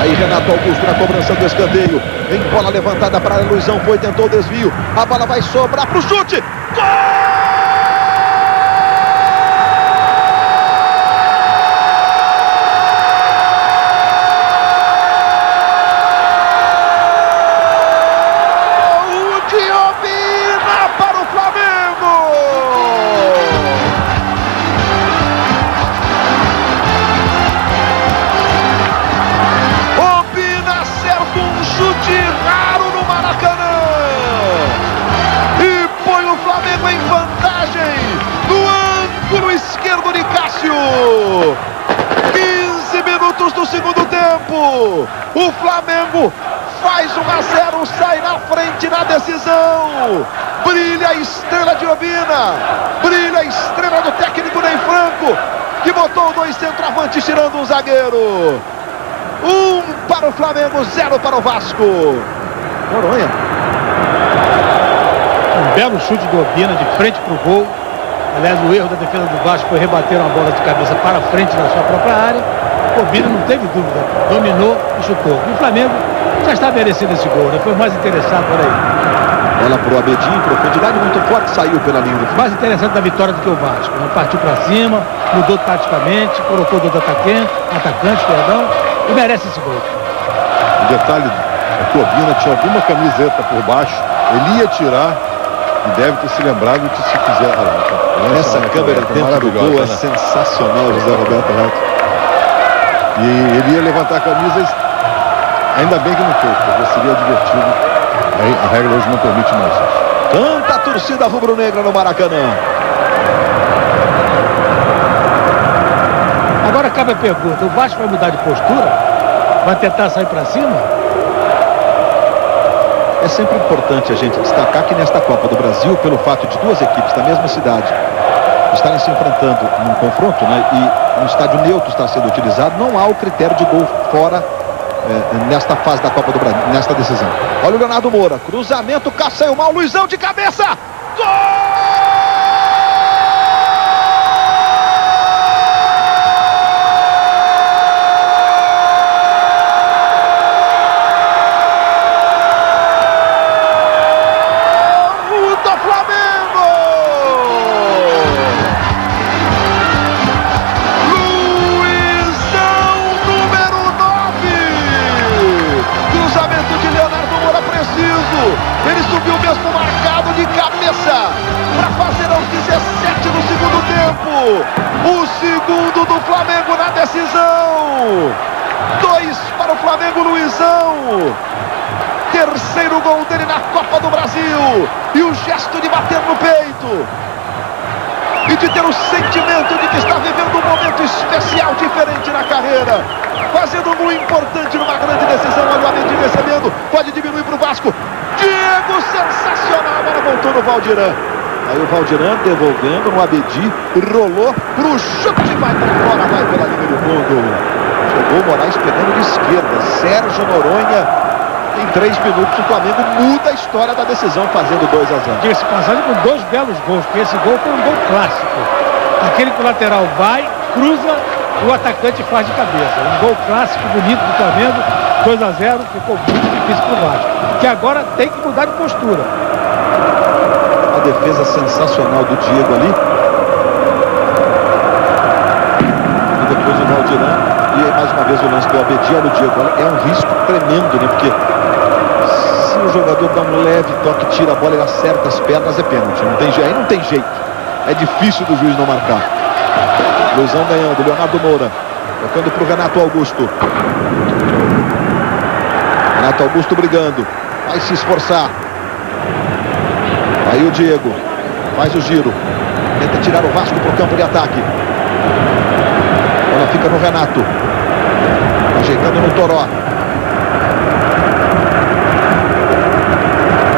Aí Renato Augusto na cobrança do escanteio. Em bola levantada para Luizão. Foi, tentou o desvio. A bola vai sobrar para o chute. Gol! O Flamengo faz 1-0, sai na frente na decisão. Brilha a estrela de Obina, brilha a estrela do técnico Ney Franco, que botou 2 centroavantes tirando um zagueiro. 1 para o Flamengo, 0 para o Vasco. Noronha. Um belo chute do Obina de frente para o gol. Aliás, o erro da defesa do Vasco foi rebater uma bola de cabeça para frente da sua própria área. O Obina não teve dúvida, dominou e chutou. E o Flamengo já está merecendo esse gol, né? Foi mais interessado por aí. Bola para o Abedinho, profundidade muito forte, saiu pela linha do fundo. Mais interessante da vitória do que o Vasco, né? Partiu para cima, mudou taticamente, colocou 2 atacantes, e merece esse gol. O detalhe é que o Obina tinha alguma camiseta por baixo, ele ia tirar e deve ter se lembrado que se fizer... Essa câmera dentro do gol é sensacional, José Roberto Reto. E ele ia levantar a camisa e ainda bem que não fez, porque seria divertido. A regra hoje não permite mais isso. Canta a torcida rubro-negra no Maracanã. Agora cabe a pergunta, o Vasco vai mudar de postura? Vai tentar sair para cima? É sempre importante a gente destacar que nesta Copa do Brasil, pelo fato de 2 equipes da mesma cidade estarem se enfrentando num confronto, né, e um estádio neutro está sendo utilizado, não há o critério de gol fora nesta fase da Copa do Brasil, nesta decisão. Olha o Leonardo Moura, cruzamento, saiu mal, Luizão de cabeça, gol! Ele subiu mesmo marcado de cabeça para fazer aos 17 do segundo tempo. O segundo do Flamengo na decisão. 2 para o Flamengo, Luizão. Terceiro gol dele na Copa do Brasil. E o gesto de bater no peito. E de ter o sentimento de que está vivendo um momento especial, diferente na carreira. Fazendo um gol importante numa grande decisão. Olha o Abedinho recebendo. Pode diminuir para o Vasco. Diego, sensacional, a bola voltou no Valdirã. Aí o Valdirã devolvendo no Abedi, rolou pro chute, vai para fora, vai pela linha do fundo. Chegou o Moraes pegando de esquerda. Sérgio Noronha, em 3 minutos o Flamengo muda a história da decisão, fazendo 2-0. Diga-se passagem com 2 belos gols, porque esse gol foi um gol clássico. Aquele que o lateral vai, cruza, o atacante faz de cabeça. Um gol clássico, bonito do Flamengo, 2-0, ficou muito difícil pro Vasco, que agora tem que mudar de postura. A defesa sensacional do Diego ali. E depois o Valdirã. E aí mais uma vez o lance do Abedi. Olha o Diego. É um risco tremendo, né? Porque se o jogador dá um leve toque, tira a bola e acerta as pernas, é pênalti. Aí não tem jeito. É difícil do juiz não marcar. Luizão ganhando. Leonardo Moura. Tocando pro Renato Augusto. Renato Augusto brigando. Vai se esforçar. Aí o Diego faz o giro. Tenta tirar o Vasco para o campo de ataque. Ela fica no Renato. Ajeitando no Toró.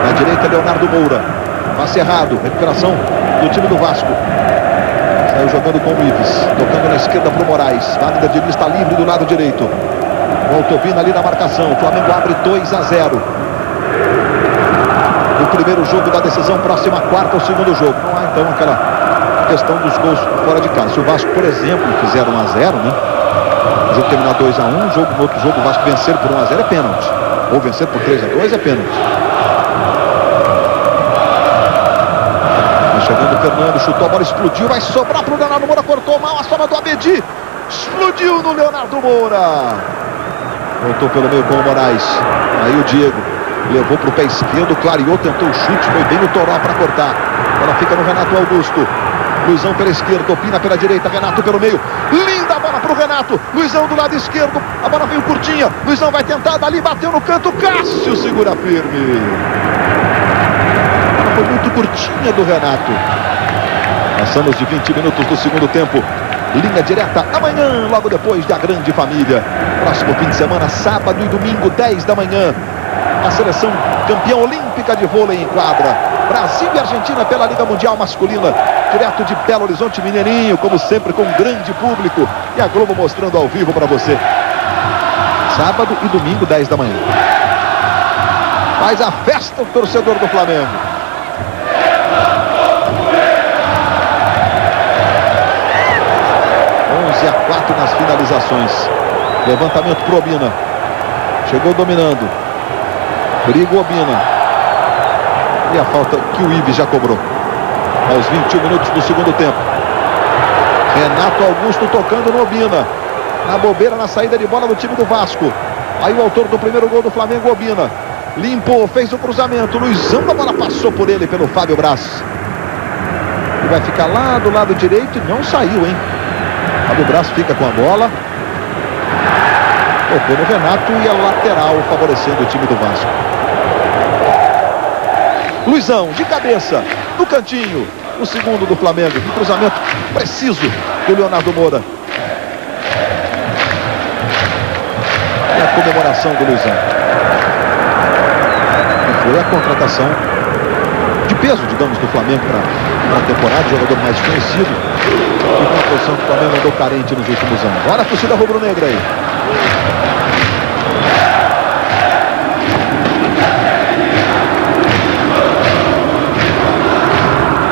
Na direita, Leonardo Moura. Passe errado. Recuperação do time do Vasco. Saiu jogando com o Ives. Tocando na esquerda para o Moraes. Wagner Diniz está livre do lado direito. O Tobina ali na marcação. O Flamengo abre 2-0. O primeiro jogo da decisão, próxima quarta ou segundo jogo. Não há então aquela questão dos gols fora de casa. Se o Vasco, por exemplo, fizer 1-0, né? O jogo terminar 2-1, no outro jogo o Vasco vencer por 1-0 é pênalti. Ou vencer por 3-2 é pênalti. Vai chegando o Fernando, chutou, a bola explodiu, vai sobrar para o Leonardo Moura, cortou mal a sobra do Abedi. Explodiu no Leonardo Moura. Voltou pelo meio com o Moraes. Aí o Diego levou para o pé esquerdo, clareou, tentou o chute, foi bem no Toró para cortar. Ela fica no Renato Augusto. Luizão pela esquerda, Opina pela direita, Renato pelo meio. Linda bola para o Renato. Luizão do lado esquerdo, a bola veio curtinha. Luizão vai tentar, dali bateu no canto, Cássio segura firme. Ela foi muito curtinha do Renato. Passamos de 20 minutos do segundo tempo. Linha direta amanhã, logo depois da Grande Família. Próximo fim de semana, sábado e domingo, 10 da manhã. A seleção campeã olímpica de vôlei em quadra. Brasil e Argentina pela Liga Mundial Masculina. Direto de Belo Horizonte, Mineirinho, como sempre, com grande público. E a Globo mostrando ao vivo para você. Sábado e domingo, 10 da manhã. Faz a festa o torcedor do Flamengo. A 4 nas finalizações. Levantamento pro Obina. Chegou dominando. Briga o Obina. E a falta que o Ives já cobrou. Aos 21 minutos do segundo tempo. Renato Augusto tocando no Obina. Na bobeira, na saída de bola do time do Vasco. Aí o autor do primeiro gol do Flamengo, Obina. Limpou, fez o cruzamento. Luizão, a bola passou por ele, pelo Fábio Braz. E vai ficar lá do lado direito e não saiu, hein? O Braz fica com a bola. Tocou no Renato e é lateral, favorecendo o time do Vasco. Luizão, de cabeça, no cantinho. O segundo do Flamengo. Um cruzamento preciso do Leonardo Moura. E a comemoração do Luizão. E foi a contratação de peso, digamos, do Flamengo para a temporada. Jogador mais conhecido. E com a posição que o Flamengo andou carente nos últimos anos. Olha a torcida rubro-negra aí.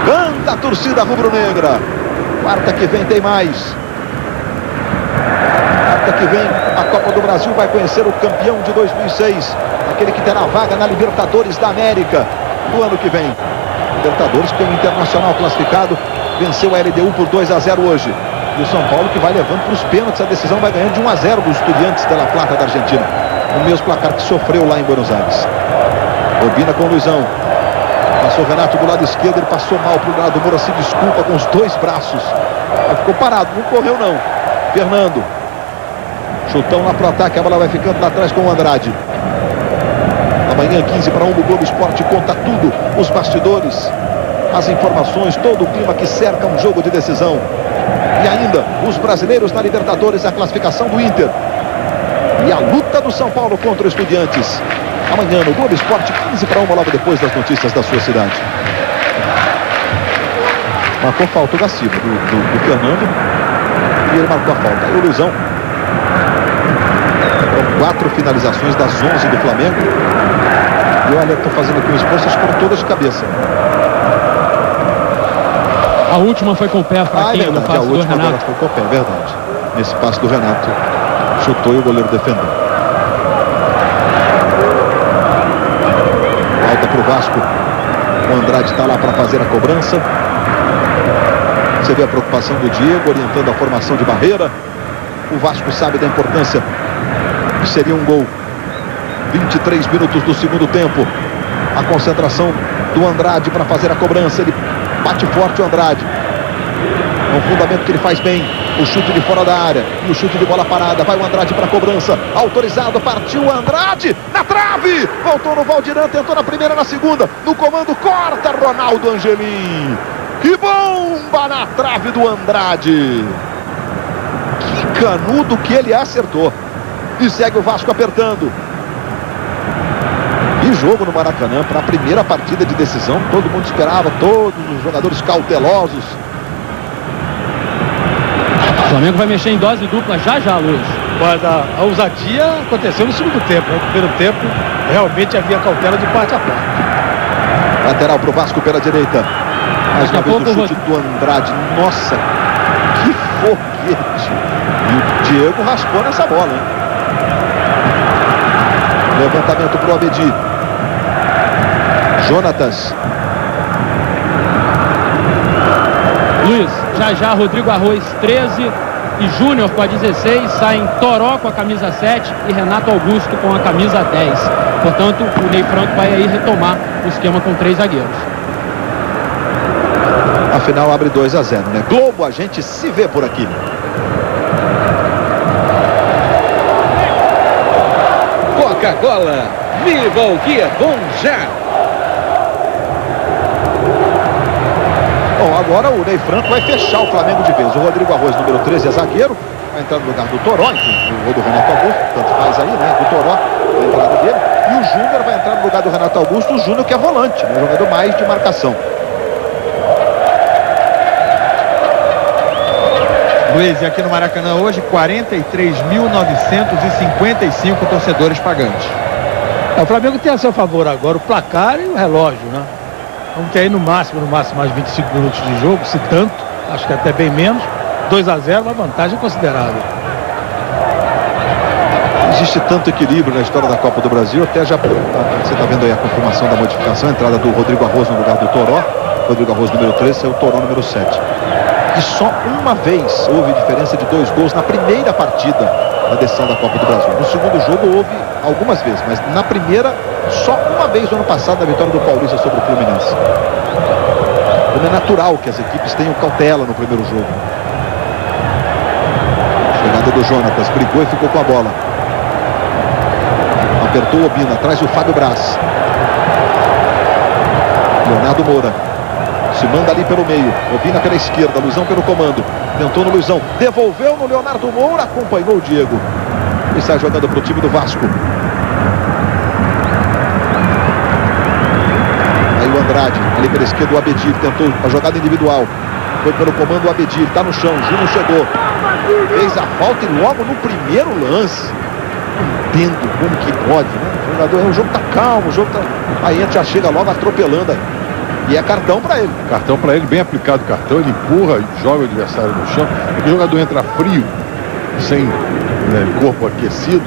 Canta a torcida rubro-negra. Quarta que vem tem mais. Quarta que vem a Copa do Brasil vai conhecer o campeão de 2006. Aquele que terá vaga na Libertadores da América no ano que vem. Libertadores que tem um Internacional classificado. Venceu a LDU por 2-0 hoje. E o São Paulo que vai levando para os pênaltis. A decisão vai ganhando de 1-0 dos Estudiantes de La Plata da Argentina. O mesmo placar que sofreu lá em Buenos Aires. Obina com o Luizão. Passou o Renato do lado esquerdo. Ele passou mal para o lado. Moura se desculpa com os dois braços. Mas ficou parado. Não correu não. Fernando. Chutão lá para o ataque. A bola vai ficando lá atrás com o Andrade. Amanhã 15-1. O Globo Esporte conta tudo. Os bastidores. As informações, todo o clima que cerca um jogo de decisão. E ainda, os brasileiros na Libertadores, a classificação do Inter. E a luta do São Paulo contra os Estudiantes. Amanhã no Globo Esporte, 15-1, logo depois das notícias da sua cidade. Marcou falta o Gaciba, do Fernando. E ele marcou a falta. Aí o Luizão. Com 4 finalizações das 11 do Flamengo. E olha, estou fazendo aqui um esforço, foram todas de cabeça. A última foi com o pé fraquinho no passe do Renato. Agora foi com o pé, verdade. Nesse passe do Renato. Chutou e o goleiro defendeu. Volta para o Vasco. O Andrade está lá para fazer a cobrança. Você vê a preocupação do Diego, orientando a formação de barreira. O Vasco sabe da importância que seria um gol. 23 minutos do segundo tempo. A concentração do Andrade para fazer a cobrança. Ele bate forte o Andrade. É um fundamento que ele faz bem. O chute de fora da área. E o chute de bola parada. Vai o Andrade para a cobrança. Autorizado. Partiu o Andrade. Na trave. Voltou no Valdirã. Tentou na primeira, na segunda. No comando. Corta Ronaldo Angelim. Que bomba na trave do Andrade. Que canudo que ele acertou. E segue o Vasco apertando. E jogo no Maracanã para a primeira partida de decisão. Todo mundo esperava, todos os jogadores cautelosos. O Flamengo vai mexer em dose dupla já, Luiz. Mas a ousadia aconteceu no segundo tempo. No primeiro tempo, realmente havia cautela de parte a parte. Lateral para o Vasco pela direita. Mais uma vez o chute do Andrade. Nossa, que foguete. E o Diego raspou nessa bola, hein? Levantamento para o Abedi. Jonatas. Luiz, já Rodrigo Arroz 13 e Júnior com a 16, saem Toró com a camisa 7 e Renato Augusto com a camisa 10. Portanto, o Ney Franco vai aí retomar o esquema com 3 zagueiros. Afinal, abre 2-0, né? Globo, a gente se vê por aqui. Coca-Cola, viva o que é bom já! Bom, agora o Ney Franco vai fechar o Flamengo de vez. O Rodrigo Arroz, número 13, é zagueiro. Vai entrar no lugar do Toró, enfim, ou do Renato Augusto, tanto faz aí, né? Do Toró, a entrada dele. E o Júnior vai entrar no lugar do Renato Augusto. O Júnior que é volante, né? Jogador mais de marcação. Luiz, e aqui no Maracanã hoje, 43.955 torcedores pagantes. O Flamengo tem a seu favor agora o placar e o relógio, né? Vamos ter aí no máximo mais 25 minutos de jogo, se tanto, acho que até bem menos. 2-0, uma vantagem considerável. Existe tanto equilíbrio na história da Copa do Brasil, até já você está vendo aí a confirmação da modificação, a entrada do Rodrigo Arroz no lugar do Toró. Rodrigo Arroz número 13 é o Toró número 7. E só uma vez houve diferença de 2 gols na primeira partida da decisão da Copa do Brasil. No segundo jogo houve algumas vezes, mas na primeira, só uma vez no ano passado, na vitória do Paulista sobre o Fluminense. Como é natural que as equipes tenham cautela no primeiro jogo. Chegada do Jonatas, brigou e ficou com a bola. Apertou o Obina, atrás o Fábio Braz. Leonardo Moura. Se manda ali pelo meio. Obina pela esquerda, Luizão pelo comando. Tentou no Luizão, devolveu no Leonardo Moura, acompanhou o Diego. E sai jogando para o time do Vasco. Aí o Andrade, ali pela esquerda o Abedil, tentou a jogada individual. Foi pelo comando o Abedil, está no chão, Júnior chegou. Fez a falta e logo no primeiro lance. Entendo como que pode, né? O jogo tá calmo, o jogo tá... Aí a gente já chega logo atropelando aí. E é cartão para ele. Cartão para ele, bem aplicado o cartão. Ele empurra e joga o adversário no chão. O jogador entra frio, sem corpo aquecido,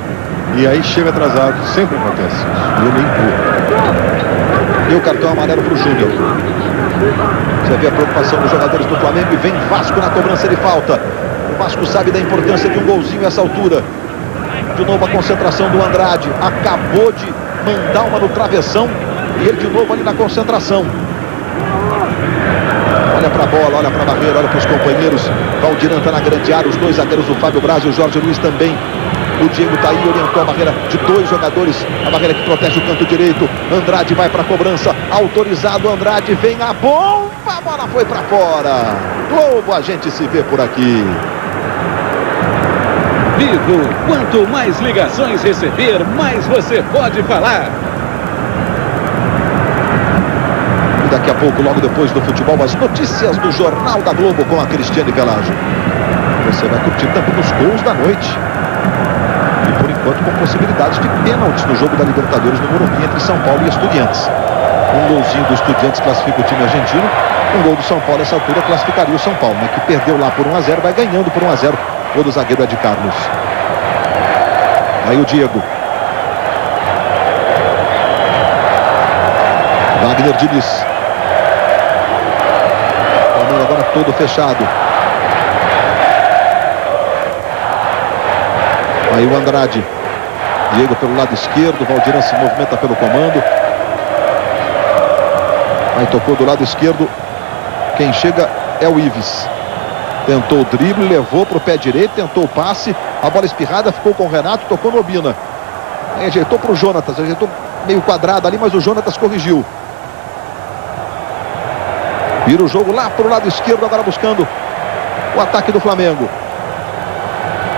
e aí chega atrasado. Sempre acontece isso. E ele empurra. E o cartão amarelo para o Júnior. Você vê a preocupação dos jogadores do Flamengo e vem Vasco na cobrança de falta. O Vasco sabe da importância de um golzinho a essa altura. De novo a concentração do Andrade. Acabou de mandar uma no travessão. E ele de novo ali na concentração. Olha para a bola, olha para a barreira, olha para os companheiros. Valdirão está na grande área, os dois zagueiros, o Fábio Braz e o Jorge Luiz também. O Diego está aí, orientou a barreira de 2 jogadores. A barreira que protege o canto direito. Andrade vai para a cobrança. Autorizado, Andrade, vem a bomba. A bola foi para fora. Globo, a gente se vê por aqui. Vivo, quanto mais ligações receber, mais você pode falar. E daqui a pouco, logo depois do futebol, as notícias do Jornal da Globo com a Cristiane Velagem. Você vai curtir também os gols da noite. E por enquanto com possibilidades de pênaltis no jogo da Libertadores no Morumbi entre São Paulo e Estudiantes. Um golzinho do Estudiantes classifica o time argentino. Um gol do São Paulo nessa altura classificaria o São Paulo, né, que perdeu lá por 1-0, vai ganhando por 1-0. O do zagueiro Ed Carlos. Aí o Diego. Wagner Diniz. O Flamengo agora todo fechado. Aí o Andrade. Diego pelo lado esquerdo. Valdirão se movimenta pelo comando. Aí tocou do lado esquerdo. Quem chega é o Ives. Tentou o drible, levou para o pé direito, tentou o passe, a bola espirrada, ficou com o Renato, tocou no Obina. Aí ajeitou para o Jonatas, ajeitou meio quadrado ali, mas o Jonatas corrigiu. Vira o jogo lá para o lado esquerdo, agora buscando o ataque do Flamengo.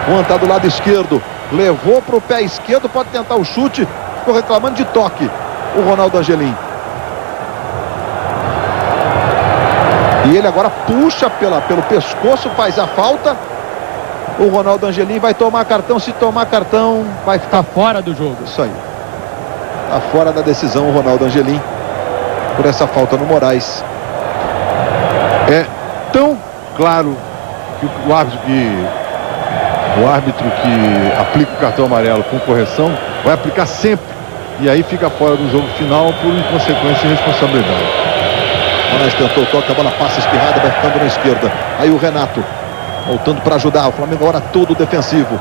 Juan está do lado esquerdo, levou para o pé esquerdo, pode tentar o chute, ficou reclamando de toque, o Ronaldo Angelim. E ele agora puxa pelo pescoço, faz a falta. O Ronaldo Angelim vai tomar cartão. Se tomar cartão, vai ficar fora do jogo. Isso aí. Está fora da decisão o Ronaldo Angelim por essa falta no Moraes. É tão claro que o árbitro que aplica o cartão amarelo com correção vai aplicar sempre. E aí fica fora do jogo final por inconsequência e responsabilidade. Moraes tentou o toque, a bola passa espirrada, vai ficando na esquerda. Aí o Renato, voltando para ajudar. O Flamengo agora todo defensivo.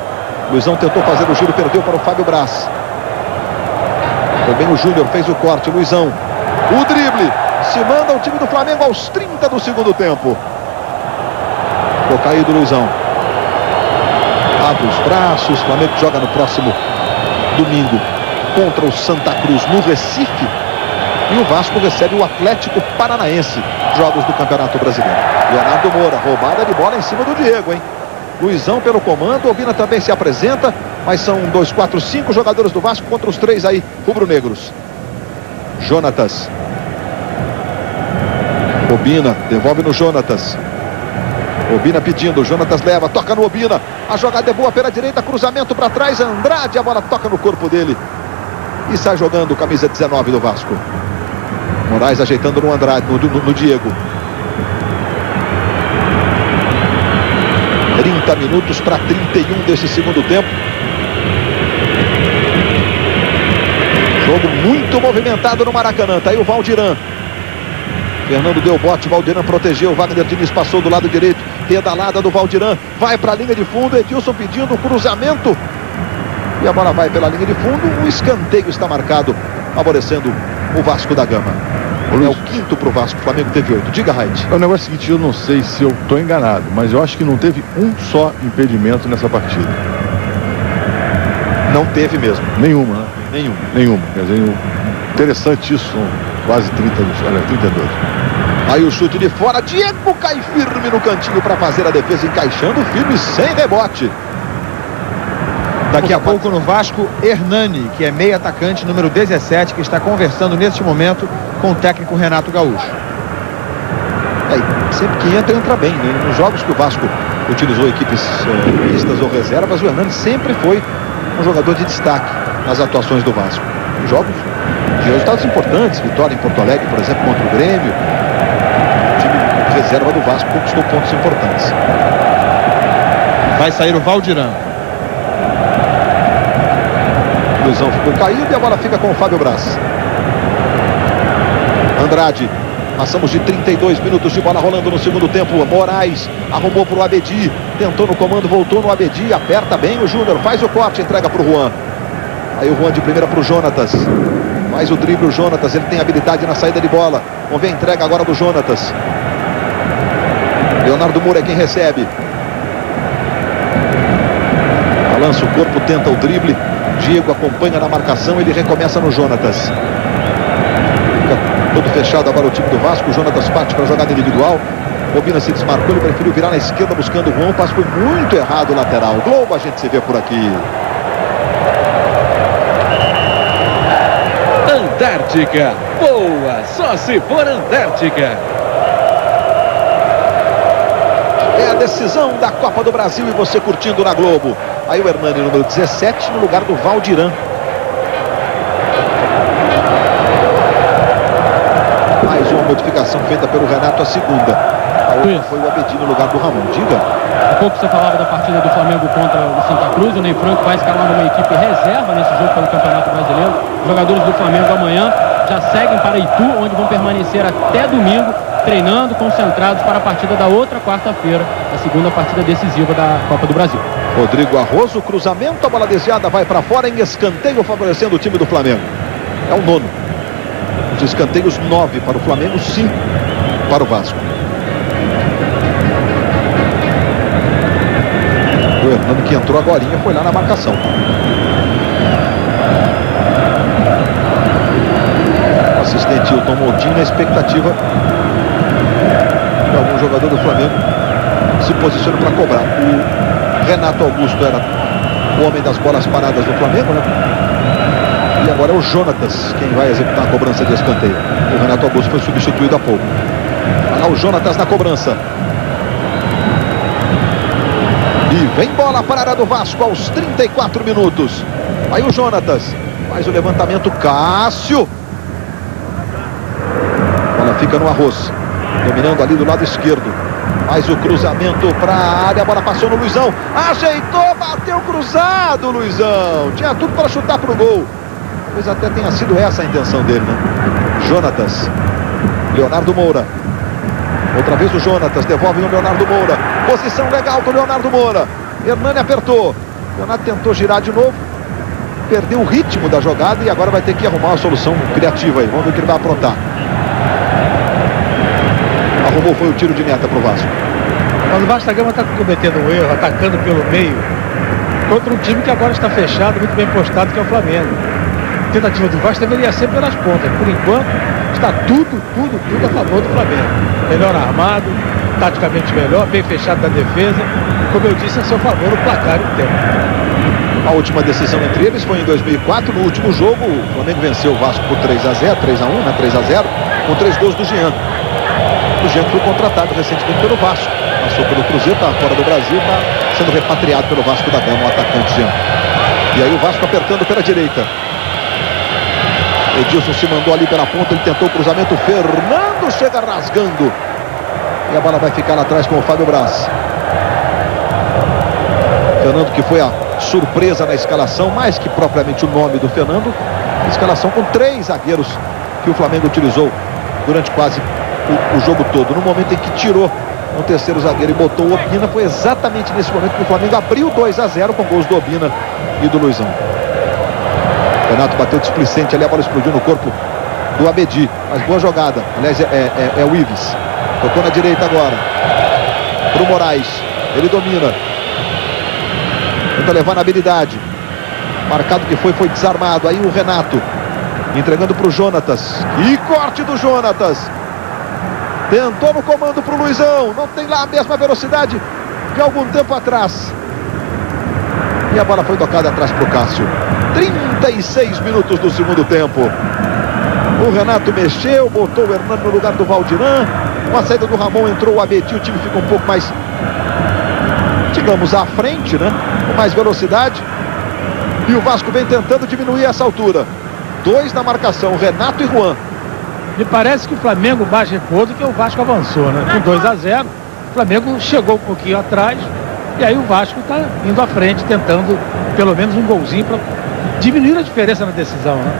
Luizão tentou fazer o giro, perdeu para o Fábio Braz. Também o Júnior fez o corte, Luizão. O drible, se manda o time do Flamengo aos 30 do segundo tempo. Ficou caído o Luizão. Abre os braços, o Flamengo joga no próximo domingo contra o Santa Cruz no Recife. E o Vasco recebe o Atlético Paranaense, jogos do Campeonato Brasileiro. Leonardo Moura, roubada de bola em cima do Diego, hein? Luizão pelo comando, Obina também se apresenta, mas são 2, 4, 5 jogadores do Vasco contra os 3 aí, rubro-negros. Jonatas. Obina, devolve no Jonatas. Obina pedindo, Jonatas leva, toca no Obina. A jogada é boa pela direita, cruzamento para trás, Andrade, a bola toca no corpo dele. E sai jogando camisa 19 do Vasco. Moraes ajeitando no Andrade, no Diego. 30 minutos para 31 desse segundo tempo. Jogo muito movimentado no Maracanã. Tá aí o Valdirã. Fernando deu bote, Valdirã protegeu. Wagner Diniz passou do lado direito. Pedalada do Valdirã. Vai para a linha de fundo. Edilson pedindo o cruzamento. E a bola vai pela linha de fundo. O escanteio está marcado, favorecendo o Vasco da Gama. É o quinto para o Vasco. O Flamengo teve 8. Diga, Raid. O negócio é o seguinte, eu não sei se eu estou enganado, mas eu acho que não teve um só impedimento nessa partida. Não teve mesmo. Nenhuma, né? Nenhuma. Quer dizer, interessante isso, são quase 32. Aí o chute de fora, Diego cai firme no cantinho para fazer a defesa, encaixando firme, sem rebote. Daqui a pouco no Vasco, Hernani, que é meio atacante, número 17, que está conversando neste momento com o técnico Renato Gaúcho. Sempre que entra bem, né? Nos jogos que o Vasco utilizou equipes mistas ou reservas, o Hernani sempre foi um jogador de destaque nas atuações do Vasco. Jogos de resultados importantes, vitória em Porto Alegre, por exemplo, contra o Grêmio. O time reserva do Vasco conquistou pontos importantes. Vai sair o Valdirã. Luizão ficou caído e a bola fica com o Fábio Braz. Andrade. Passamos de 32 minutos de bola rolando no segundo tempo. Moraes arrumou para o Abedi. Tentou no comando, voltou no Abedi. Aperta bem o Júnior. Faz o corte, entrega para o Juan. Aí o Juan de primeira para o Jonatas. Faz o drible o Jonatas. Ele tem habilidade na saída de bola. Vamos ver a entrega agora do Jonatas. Leonardo Moura é quem recebe. Balança o corpo, tenta o drible. Diego acompanha na marcação. Ele recomeça no Jonatas. Todo fechado agora o time do Vasco. O Jonatas parte para a jogada individual. Obina se desmarcou, ele preferiu virar na esquerda buscando o Juan. O passe foi muito errado o lateral. Globo a gente se vê por aqui. Antártica. Boa, só se for Antártica. É a decisão da Copa do Brasil e você curtindo na Globo. Aí o Hernani, número 17, no lugar do Valdirã. Mais uma modificação feita pelo Renato, a segunda. A outra foi o Abedi no lugar do Ramon. Diga. Há pouco você falava da partida do Flamengo contra o Santa Cruz. O Ney Franco vai escalar numa equipe reserva nesse jogo pelo Campeonato Brasileiro. Os jogadores do Flamengo amanhã já seguem para Itu, onde vão permanecer até domingo, treinando, concentrados para a partida da outra quarta-feira, a segunda partida decisiva da Copa do Brasil. Rodrigo Arroso, cruzamento, a bola desviada vai para fora em escanteio, favorecendo o time do Flamengo. É o nono. Os escanteios 9 para o Flamengo, 5 para o Vasco. O Hernani, que entrou agorinha, foi lá na marcação. O assistente Hilton Montinho na expectativa de algum jogador do Flamengo se posiciona para cobrar. O Renato Augusto era o homem das bolas paradas do Flamengo, né? E agora é o Jonatas quem vai executar a cobrança de escanteio. O Renato Augusto foi substituído há pouco. Olha lá o Jonatas na cobrança. E vem bola para a área do Vasco aos 34 minutos. Aí o Jonatas faz o levantamento. Cássio. A bola fica no Arroz. Dominando ali do lado esquerdo. Faz o cruzamento para a área. A bola passou no Luizão. Ajeitou, bateu cruzado, Luizão. Tinha tudo para chutar para o gol. Talvez até tenha sido essa a intenção dele, né? Jonatas. Leonardo Moura. Outra vez o Jonatas. Devolve no Leonardo Moura. Posição legal do Leonardo Moura. Hernani apertou. Leonardo tentou girar de novo. Perdeu o ritmo da jogada e agora vai ter que arrumar uma solução criativa aí. Vamos ver o que ele vai aprontar. Arrumou, foi o tiro de meta para o Vasco. Mas o Vasco da Gama está cometendo um erro, atacando pelo meio, contra um time que agora está fechado, muito bem postado, que é o Flamengo. tentativa do Vasco deveria ser pelas pontas. Por enquanto, está tudo a favor do Flamengo. Melhor armado, taticamente melhor, bem fechado da defesa. Como eu disse, a seu favor o placar e o tempo. A última decisão entre eles foi em 2004. No último jogo, o Flamengo venceu o Vasco por 3-0, 3-1, né? 3-0, com 3 gols do Jean. O Jean foi contratado recentemente pelo Vasco. Passou pelo Cruzeiro, está fora do Brasil, está sendo repatriado pelo Vasco da Gama, o atacante Jean. E aí o Vasco apertando pela direita. Edilson se mandou ali pela ponta, ele tentou o cruzamento, Fernando chega rasgando. E a bola vai ficar lá atrás com o Fábio Braz. Fernando, que foi a surpresa na escalação, mais que propriamente o nome do Fernando, a escalação com 3 zagueiros que o Flamengo utilizou durante quase o jogo todo. No momento em que tirou o terceiro zagueiro e botou o Obina, foi exatamente nesse momento que o Flamengo abriu 2-0 com gols do Obina e do Luizão. Renato bateu displicente ali, a bola explodiu no corpo do Abedi, mas boa jogada. Aliás, é o Ives. Tocou na direita agora pro Moraes, ele domina, tenta levar na habilidade, marcado que foi desarmado. Aí o Renato entregando pro Jonatas, e corte do Jonatas, tentou no comando pro Luizão, não tem lá a mesma velocidade de algum tempo atrás, e a bola foi tocada atrás pro Cássio. 36 minutos do segundo tempo. O Renato mexeu, botou o Hernando no lugar do Valdiran. Com a saída do Ramon entrou o Abedi, o time fica um pouco mais, digamos, à frente, né? Com mais velocidade. E o Vasco vem tentando diminuir essa altura. 2 na marcação, Renato e Juan. Me parece que o Flamengo mais recuou do que o Vasco avançou, né? Com 2-0, o Flamengo chegou um pouquinho atrás. E aí o Vasco está indo à frente, tentando pelo menos um golzinho para diminuir a diferença na decisão, né?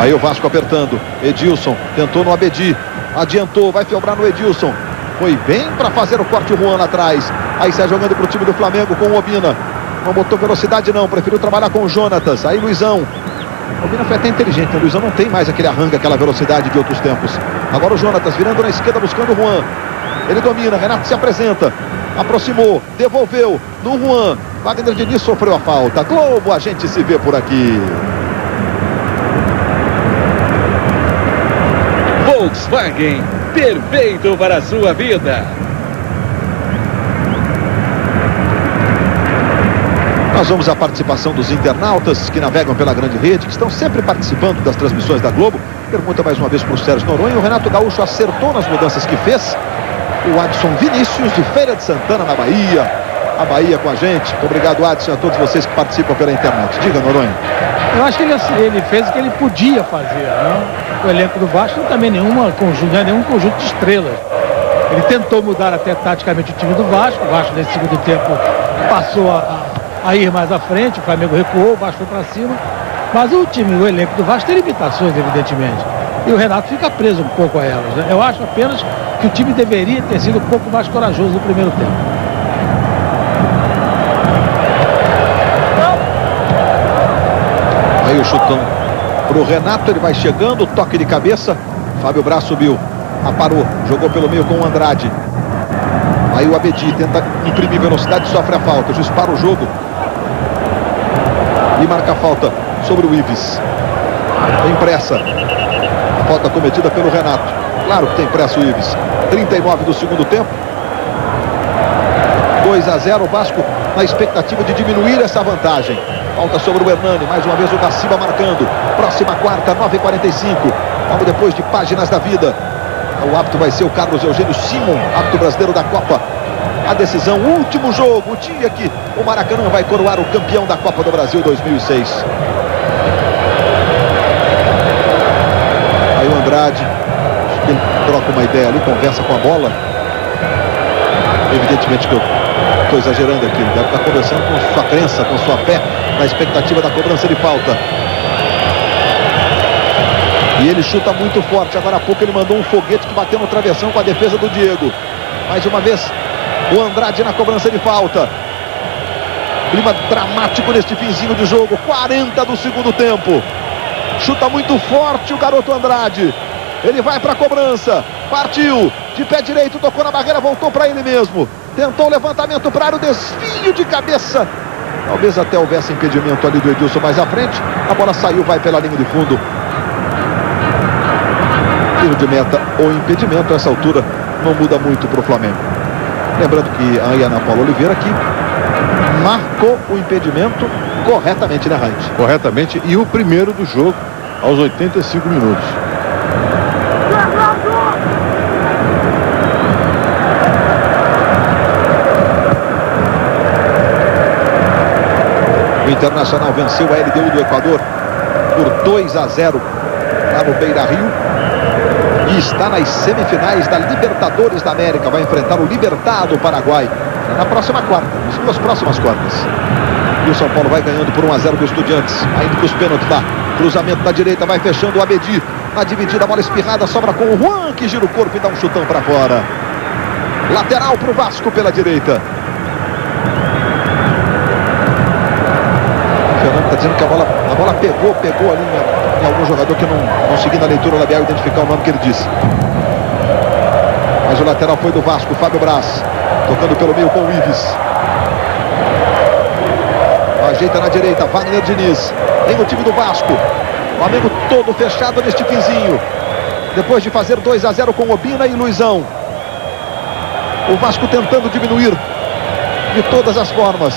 Aí o Vasco apertando, Edilson tentou no Abedi, adiantou, vai filtrar no Edilson, foi bem para fazer o corte, o Juan lá atrás. Aí sai jogando para o time do Flamengo com o Obina, não botou velocidade não, preferiu trabalhar com o Jonatas. Aí Luizão, o Obina foi até inteligente, o Luizão não tem mais aquele arranque, aquela velocidade de outros tempos. Agora o Jonatas virando na esquerda buscando o Juan, ele domina, Renato se apresenta, aproximou, devolveu no Juan, Wagner Diniz sofreu a falta. Globo, a gente se vê por aqui. Volkswagen, perfeito para a sua vida. Nós vamos à participação dos internautas que navegam pela grande rede, que estão sempre participando das transmissões da Globo. Pergunta mais uma vez para o Sérgio Noronha. O Renato Gaúcho acertou nas mudanças que fez. O Adson Vinícius de Feira de Santana, na Bahia. A Bahia com a gente. Muito obrigado, Adson, a todos vocês que participam pela internet. Diga, Noronha. Eu acho que ele fez o que ele podia fazer, né? O elenco do Vasco não também nenhum conjunto de estrelas. Ele tentou mudar até taticamente o time do Vasco. O Vasco nesse segundo tempo passou a ir mais à frente, o Flamengo recuou, o Vasco foi para cima. Mas o elenco do Vasco tem limitações, evidentemente. E o Renato fica preso um pouco a elas, né? Eu acho apenas que o time deveria ter sido um pouco mais corajoso no primeiro tempo. Aí o chutão pro Renato, ele vai chegando, toque de cabeça, Fábio Braz subiu, aparou, jogou pelo meio com o Andrade. Aí o Abedi tenta imprimir velocidade, sofre a falta, o juiz para o jogo e marca a falta sobre o Ives. Tem pressa, a falta cometida pelo Renato, claro que tem pressa o Ives. 39 do segundo tempo, 2-0, o Vasco na expectativa de diminuir essa vantagem. Falta sobre o Hernani, mais uma vez o Gaciba marcando. Próxima quarta, 9h45. Logo depois de Páginas da Vida. O árbitro vai ser o Carlos Eugênio Simon, árbitro brasileiro da Copa. A decisão, o último jogo, o dia que o Maracanã vai coroar o campeão da Copa do Brasil 2006. Aí o Andrade, acho que ele troca uma ideia ali, conversa com a bola. Evidentemente que eu estou exagerando aqui, ele deve estar conversando com sua crença, com sua fé, na expectativa da cobrança de falta. E ele chuta muito forte. Agora há pouco ele mandou um foguete que bateu no travessão com a defesa do Diego. Mais uma vez o Andrade na cobrança de falta. Clima dramático neste finzinho de jogo. 40 do segundo tempo. Chuta muito forte o garoto Andrade. Ele vai para a cobrança. Partiu. de pé direito, tocou na barreira, voltou para ele mesmo. Tentou o levantamento para o desvio de cabeça. Talvez até houvesse impedimento ali do Edilson mais à frente. A bola saiu, vai pela linha de fundo. Tiro de meta ou impedimento, a essa altura não muda muito para o Flamengo. Lembrando que a Ana Paula Oliveira aqui marcou o impedimento corretamente, né, Raid? Corretamente, e o primeiro do jogo aos 85 minutos. O Internacional venceu a LDU do Equador por 2-0 lá no Beira-Rio e está nas semifinais da Libertadores da América. Vai enfrentar o Libertad do Paraguai na próxima quarta, nas duas próximas quartas. E o São Paulo vai ganhando por 1-0 do Estudiantes, ainda com os pênaltis lá. Cruzamento da direita, vai fechando o Abedi. Na dividida, a bola espirrada, sobra com o Juan, que gira o corpo e dá um chutão para fora. Lateral para o Vasco pela direita. Está dizendo que a bola pegou ali em algum jogador que não conseguiu na leitura labial identificar o nome que ele disse. Mas o lateral foi do Vasco, Fábio Braz, tocando pelo meio com o Ives. Ajeita na direita, Wagner Diniz. Tem o time do Vasco. O Flamengo todo fechado neste finzinho. Depois de fazer 2-0 com Obina e Luizão. O Vasco tentando diminuir de todas as formas.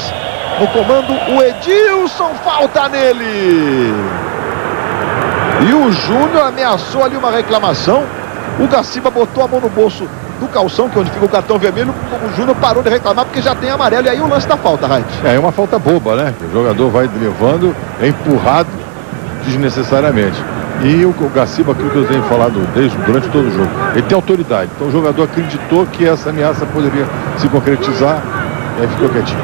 No comando, o Edilson, falta nele. E o Júnior ameaçou ali uma reclamação. O Gaciba botou a mão no bolso do calção, que é onde fica o cartão vermelho. O Júnior parou de reclamar porque já tem amarelo. E aí o lance da falta, Raid. É uma falta boba, né? O jogador vai levando, é empurrado desnecessariamente. E o Gaciba, aquilo que eu tenho falado durante todo o jogo, ele tem autoridade. Então o jogador acreditou que essa ameaça poderia se concretizar e aí ficou quietinho.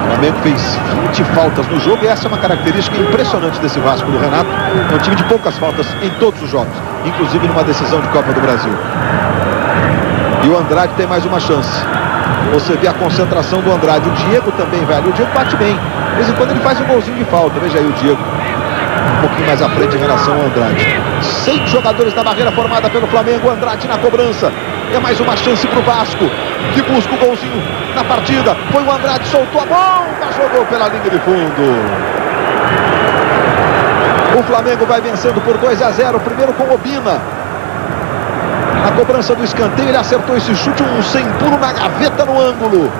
O Flamengo fez 20 faltas no jogo e essa é uma característica impressionante desse Vasco do Renato. É um time de poucas faltas em todos os jogos, inclusive numa decisão de Copa do Brasil. E o Andrade tem mais uma chance. Você vê a concentração do Andrade. O Diego também vai ali. O Diego bate bem. De vez em quando ele faz um golzinho de falta. Veja aí o Diego um pouquinho mais à frente em relação ao Andrade. 6 jogadores da barreira formada pelo Flamengo. Andrade na cobrança. É mais uma chance para o Vasco, que busca o golzinho na partida. Foi o Andrade, soltou a bomba, jogou pela linha de fundo. O Flamengo vai vencendo por 2-0, primeiro com Obina. Na cobrança do escanteio, ele acertou esse chute, um sem pulo na gaveta no ângulo.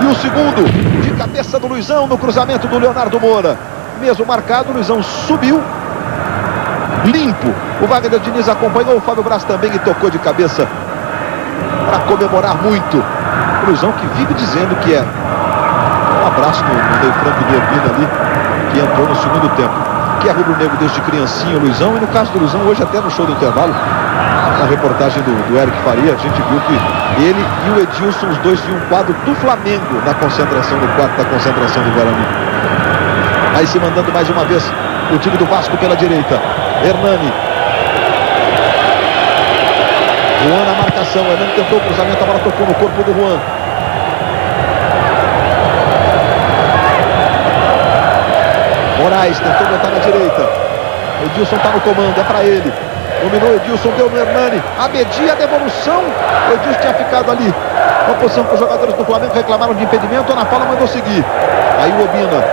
E o segundo, de cabeça do Luizão, no cruzamento do Leonardo Moura. Mesmo marcado, o Luizão subiu limpo. O Wagner Diniz acompanhou, o Fábio Braz também e tocou de cabeça para comemorar muito. O Luizão que vive dizendo que é um abraço no meio franco do Obina ali, que entrou no segundo tempo. Que é rubro-negro desde criancinha, o Luizão, e no caso do Luizão, hoje até no show do intervalo, na reportagem do Eric Faria, a gente viu que ele e o Edilson, os dois tinham um quadro do Flamengo na concentração, no quarto da concentração do Guarani. Aí se mandando mais uma vez o time do Vasco pela direita. Hernani. Juan na marcação. Hernani tentou o cruzamento, a bola tocou no corpo do Juan. Moraes tentou botar na direita. Edilson está no comando, é para ele. Dominou Edilson, deu no Hernani. Abedi, a devolução. O Edilson tinha ficado ali. Uma posição que os jogadores do Flamengo reclamaram de impedimento. A Ana Paula mandou seguir. Aí o Obina.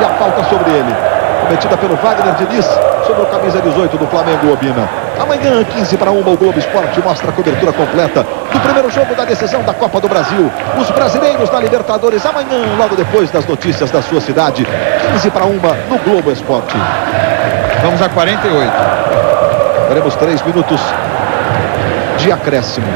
E a falta sobre ele. Cometida pelo Wagner Diniz sobre o camisa 18 do Flamengo, Obina. Amanhã, 15-1, o Globo Esporte mostra a cobertura completa do primeiro jogo da decisão da Copa do Brasil. Os brasileiros na Libertadores, amanhã, logo depois das notícias da sua cidade. 15-1 no Globo Esporte. Vamos a 48. Teremos 3 minutos de acréscimo.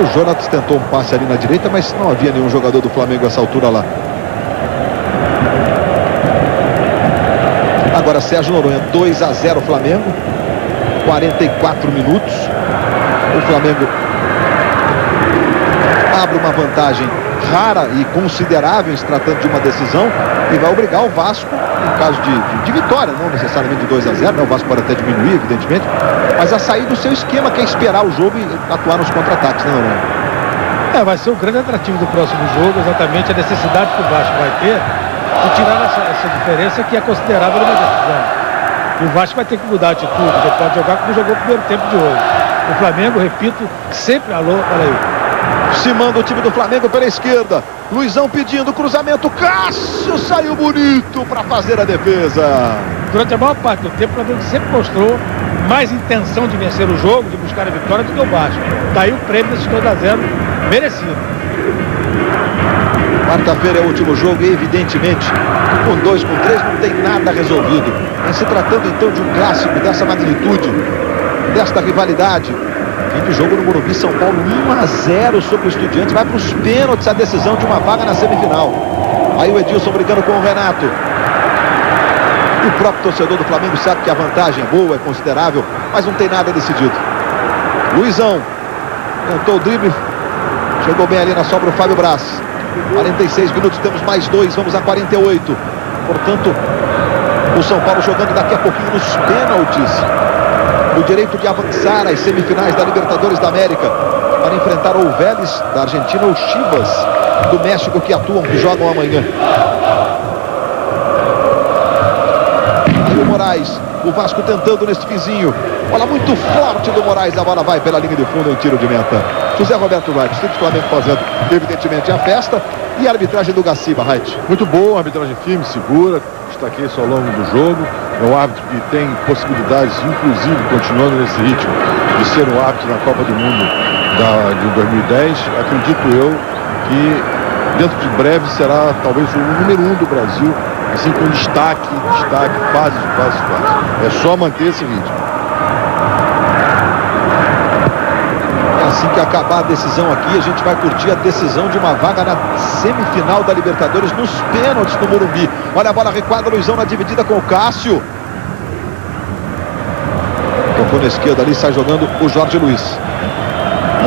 O Jonatas tentou um passe ali na direita, mas não havia nenhum jogador do Flamengo a essa altura lá. Agora Sérgio Noronha, 2-0 Flamengo, 44 minutos. O Flamengo abre uma vantagem rara e considerável em se tratando de uma decisão e vai obrigar o Vasco, em caso de vitória, não necessariamente de 2-0, né? O Vasco pode até diminuir, evidentemente, mas a sair do seu esquema, que é esperar o jogo e atuar nos contra-ataques, né, Noronha? Vai ser o grande atrativo do próximo jogo, exatamente a necessidade que o Vasco vai ter de tirar essa diferença que é considerável numa decisão. E o Vasco vai ter que mudar a atitude, ele pode jogar como jogou o primeiro tempo de hoje. O Flamengo, repito, sempre alô, olha aí. Se manda o time do Flamengo pela esquerda. Luizão pedindo cruzamento. Cássio saiu bonito para fazer a defesa. Durante a maior parte do tempo, o Flamengo sempre mostrou mais intenção de vencer o jogo, de buscar a vitória do que o Vasco. Daí o prêmio desses 2-0 merecido. Quarta-feira é o último jogo e, evidentemente, com 2, com 3, não tem nada resolvido. Mas se tratando, então, de um clássico dessa magnitude, desta rivalidade, fim de jogo no Morumbi, São Paulo 1-0 sobre o Estudiantes, vai para os pênaltis a decisão de uma vaga na semifinal. Aí o Edilson brigando com o Renato. O próprio torcedor do Flamengo sabe que a vantagem é boa, é considerável, mas não tem nada decidido. Luizão tentou o drible, chegou bem ali na sobra o Fábio Braz. 46 minutos, temos mais 2, vamos a 48. Portanto, o São Paulo jogando daqui a pouquinho nos pênaltis. O direito de avançar às semifinais da Libertadores da América para enfrentar ou o Vélez da Argentina ou o Chivas do México, que atuam, que jogam amanhã. Aí o Moraes, o Vasco tentando neste finzinho. Bola muito forte do Moraes, a bola vai pela linha de fundo em tiro de meta. José Roberto Wright, o Flamengo fazendo evidentemente a festa, e a arbitragem do Gaciba, Wright. Muito boa, arbitragem firme, segura, destaquei isso ao longo do jogo. É um árbitro que tem possibilidades, inclusive, continuando nesse ritmo, de ser um árbitro na Copa do Mundo de 2010. Acredito eu que dentro de breve será talvez o número 1 do Brasil, assim com destaque, fase. É só manter esse ritmo. Assim que acabar a decisão aqui, a gente vai curtir a decisão de uma vaga na semifinal da Libertadores nos pênaltis no Morumbi. Olha a bola recuada, Luizão na dividida com o Cássio. Tocou na esquerda ali, sai jogando o Jorge Luiz.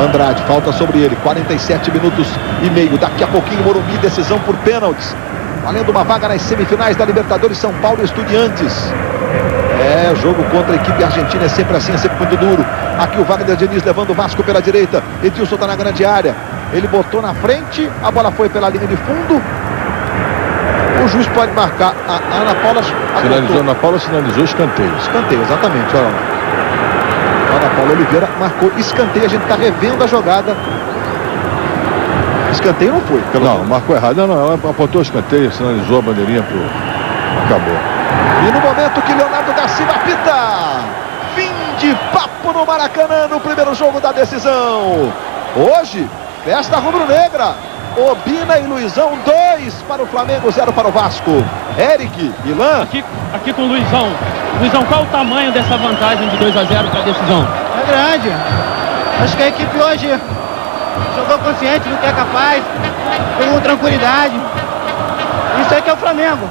Andrade, falta sobre ele, 47 minutos e meio. Daqui a pouquinho, Morumbi, decisão por pênaltis. Valendo uma vaga nas semifinais da Libertadores, São Paulo e Estudiantes. É, jogo contra a equipe argentina é sempre assim, é sempre muito duro. Aqui o Wagner Diniz levando o Vasco pela direita. Edilson está na grande área. Ele botou na frente, a bola foi pela linha de fundo. O juiz pode marcar. A Ana Paula Finalizou, Ana Paula sinalizou escanteio. Escanteio, exatamente, olha lá. Ana Paula Oliveira marcou escanteio, a gente está revendo a jogada. Escanteio não foi. Não, marcou errado. Não, ela apontou escanteio, sinalizou a bandeirinha pro... Acabou. E no momento que Leonardo da Silva apita, fim de papo no Maracanã no primeiro jogo da decisão. Hoje, festa rubro-negra. Obina e Luizão, 2 para o Flamengo, 0 para o Vasco. Eric, Ilan. Aqui com o Luizão. Luizão, qual o tamanho dessa vantagem de 2-0 para a decisão? É grande. Acho que a equipe hoje jogou consciente do que é capaz, com tranquilidade. Isso aí que é o Flamengo.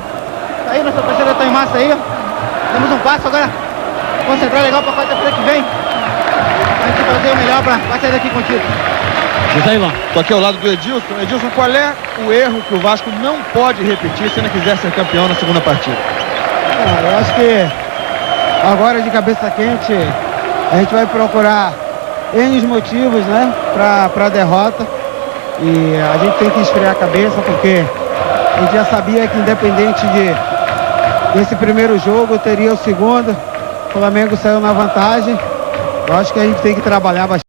Tá aí, nossa torcida tá em massa aí. Temos um passo agora. Concentrar legal para quarta-feira que vem. A gente fazer o melhor para sair daqui contigo. Estou aqui ao lado do Edilson. Edilson, qual é o erro que o Vasco não pode repetir se ainda quiser ser campeão na segunda partida? Eu acho que agora de cabeça quente a gente vai procurar N motivos, né, para a derrota, e a gente tem que esfriar a cabeça, porque a gente já sabia que independente desse primeiro jogo teria o segundo. O Flamengo saiu na vantagem. Eu acho que a gente tem que trabalhar bastante.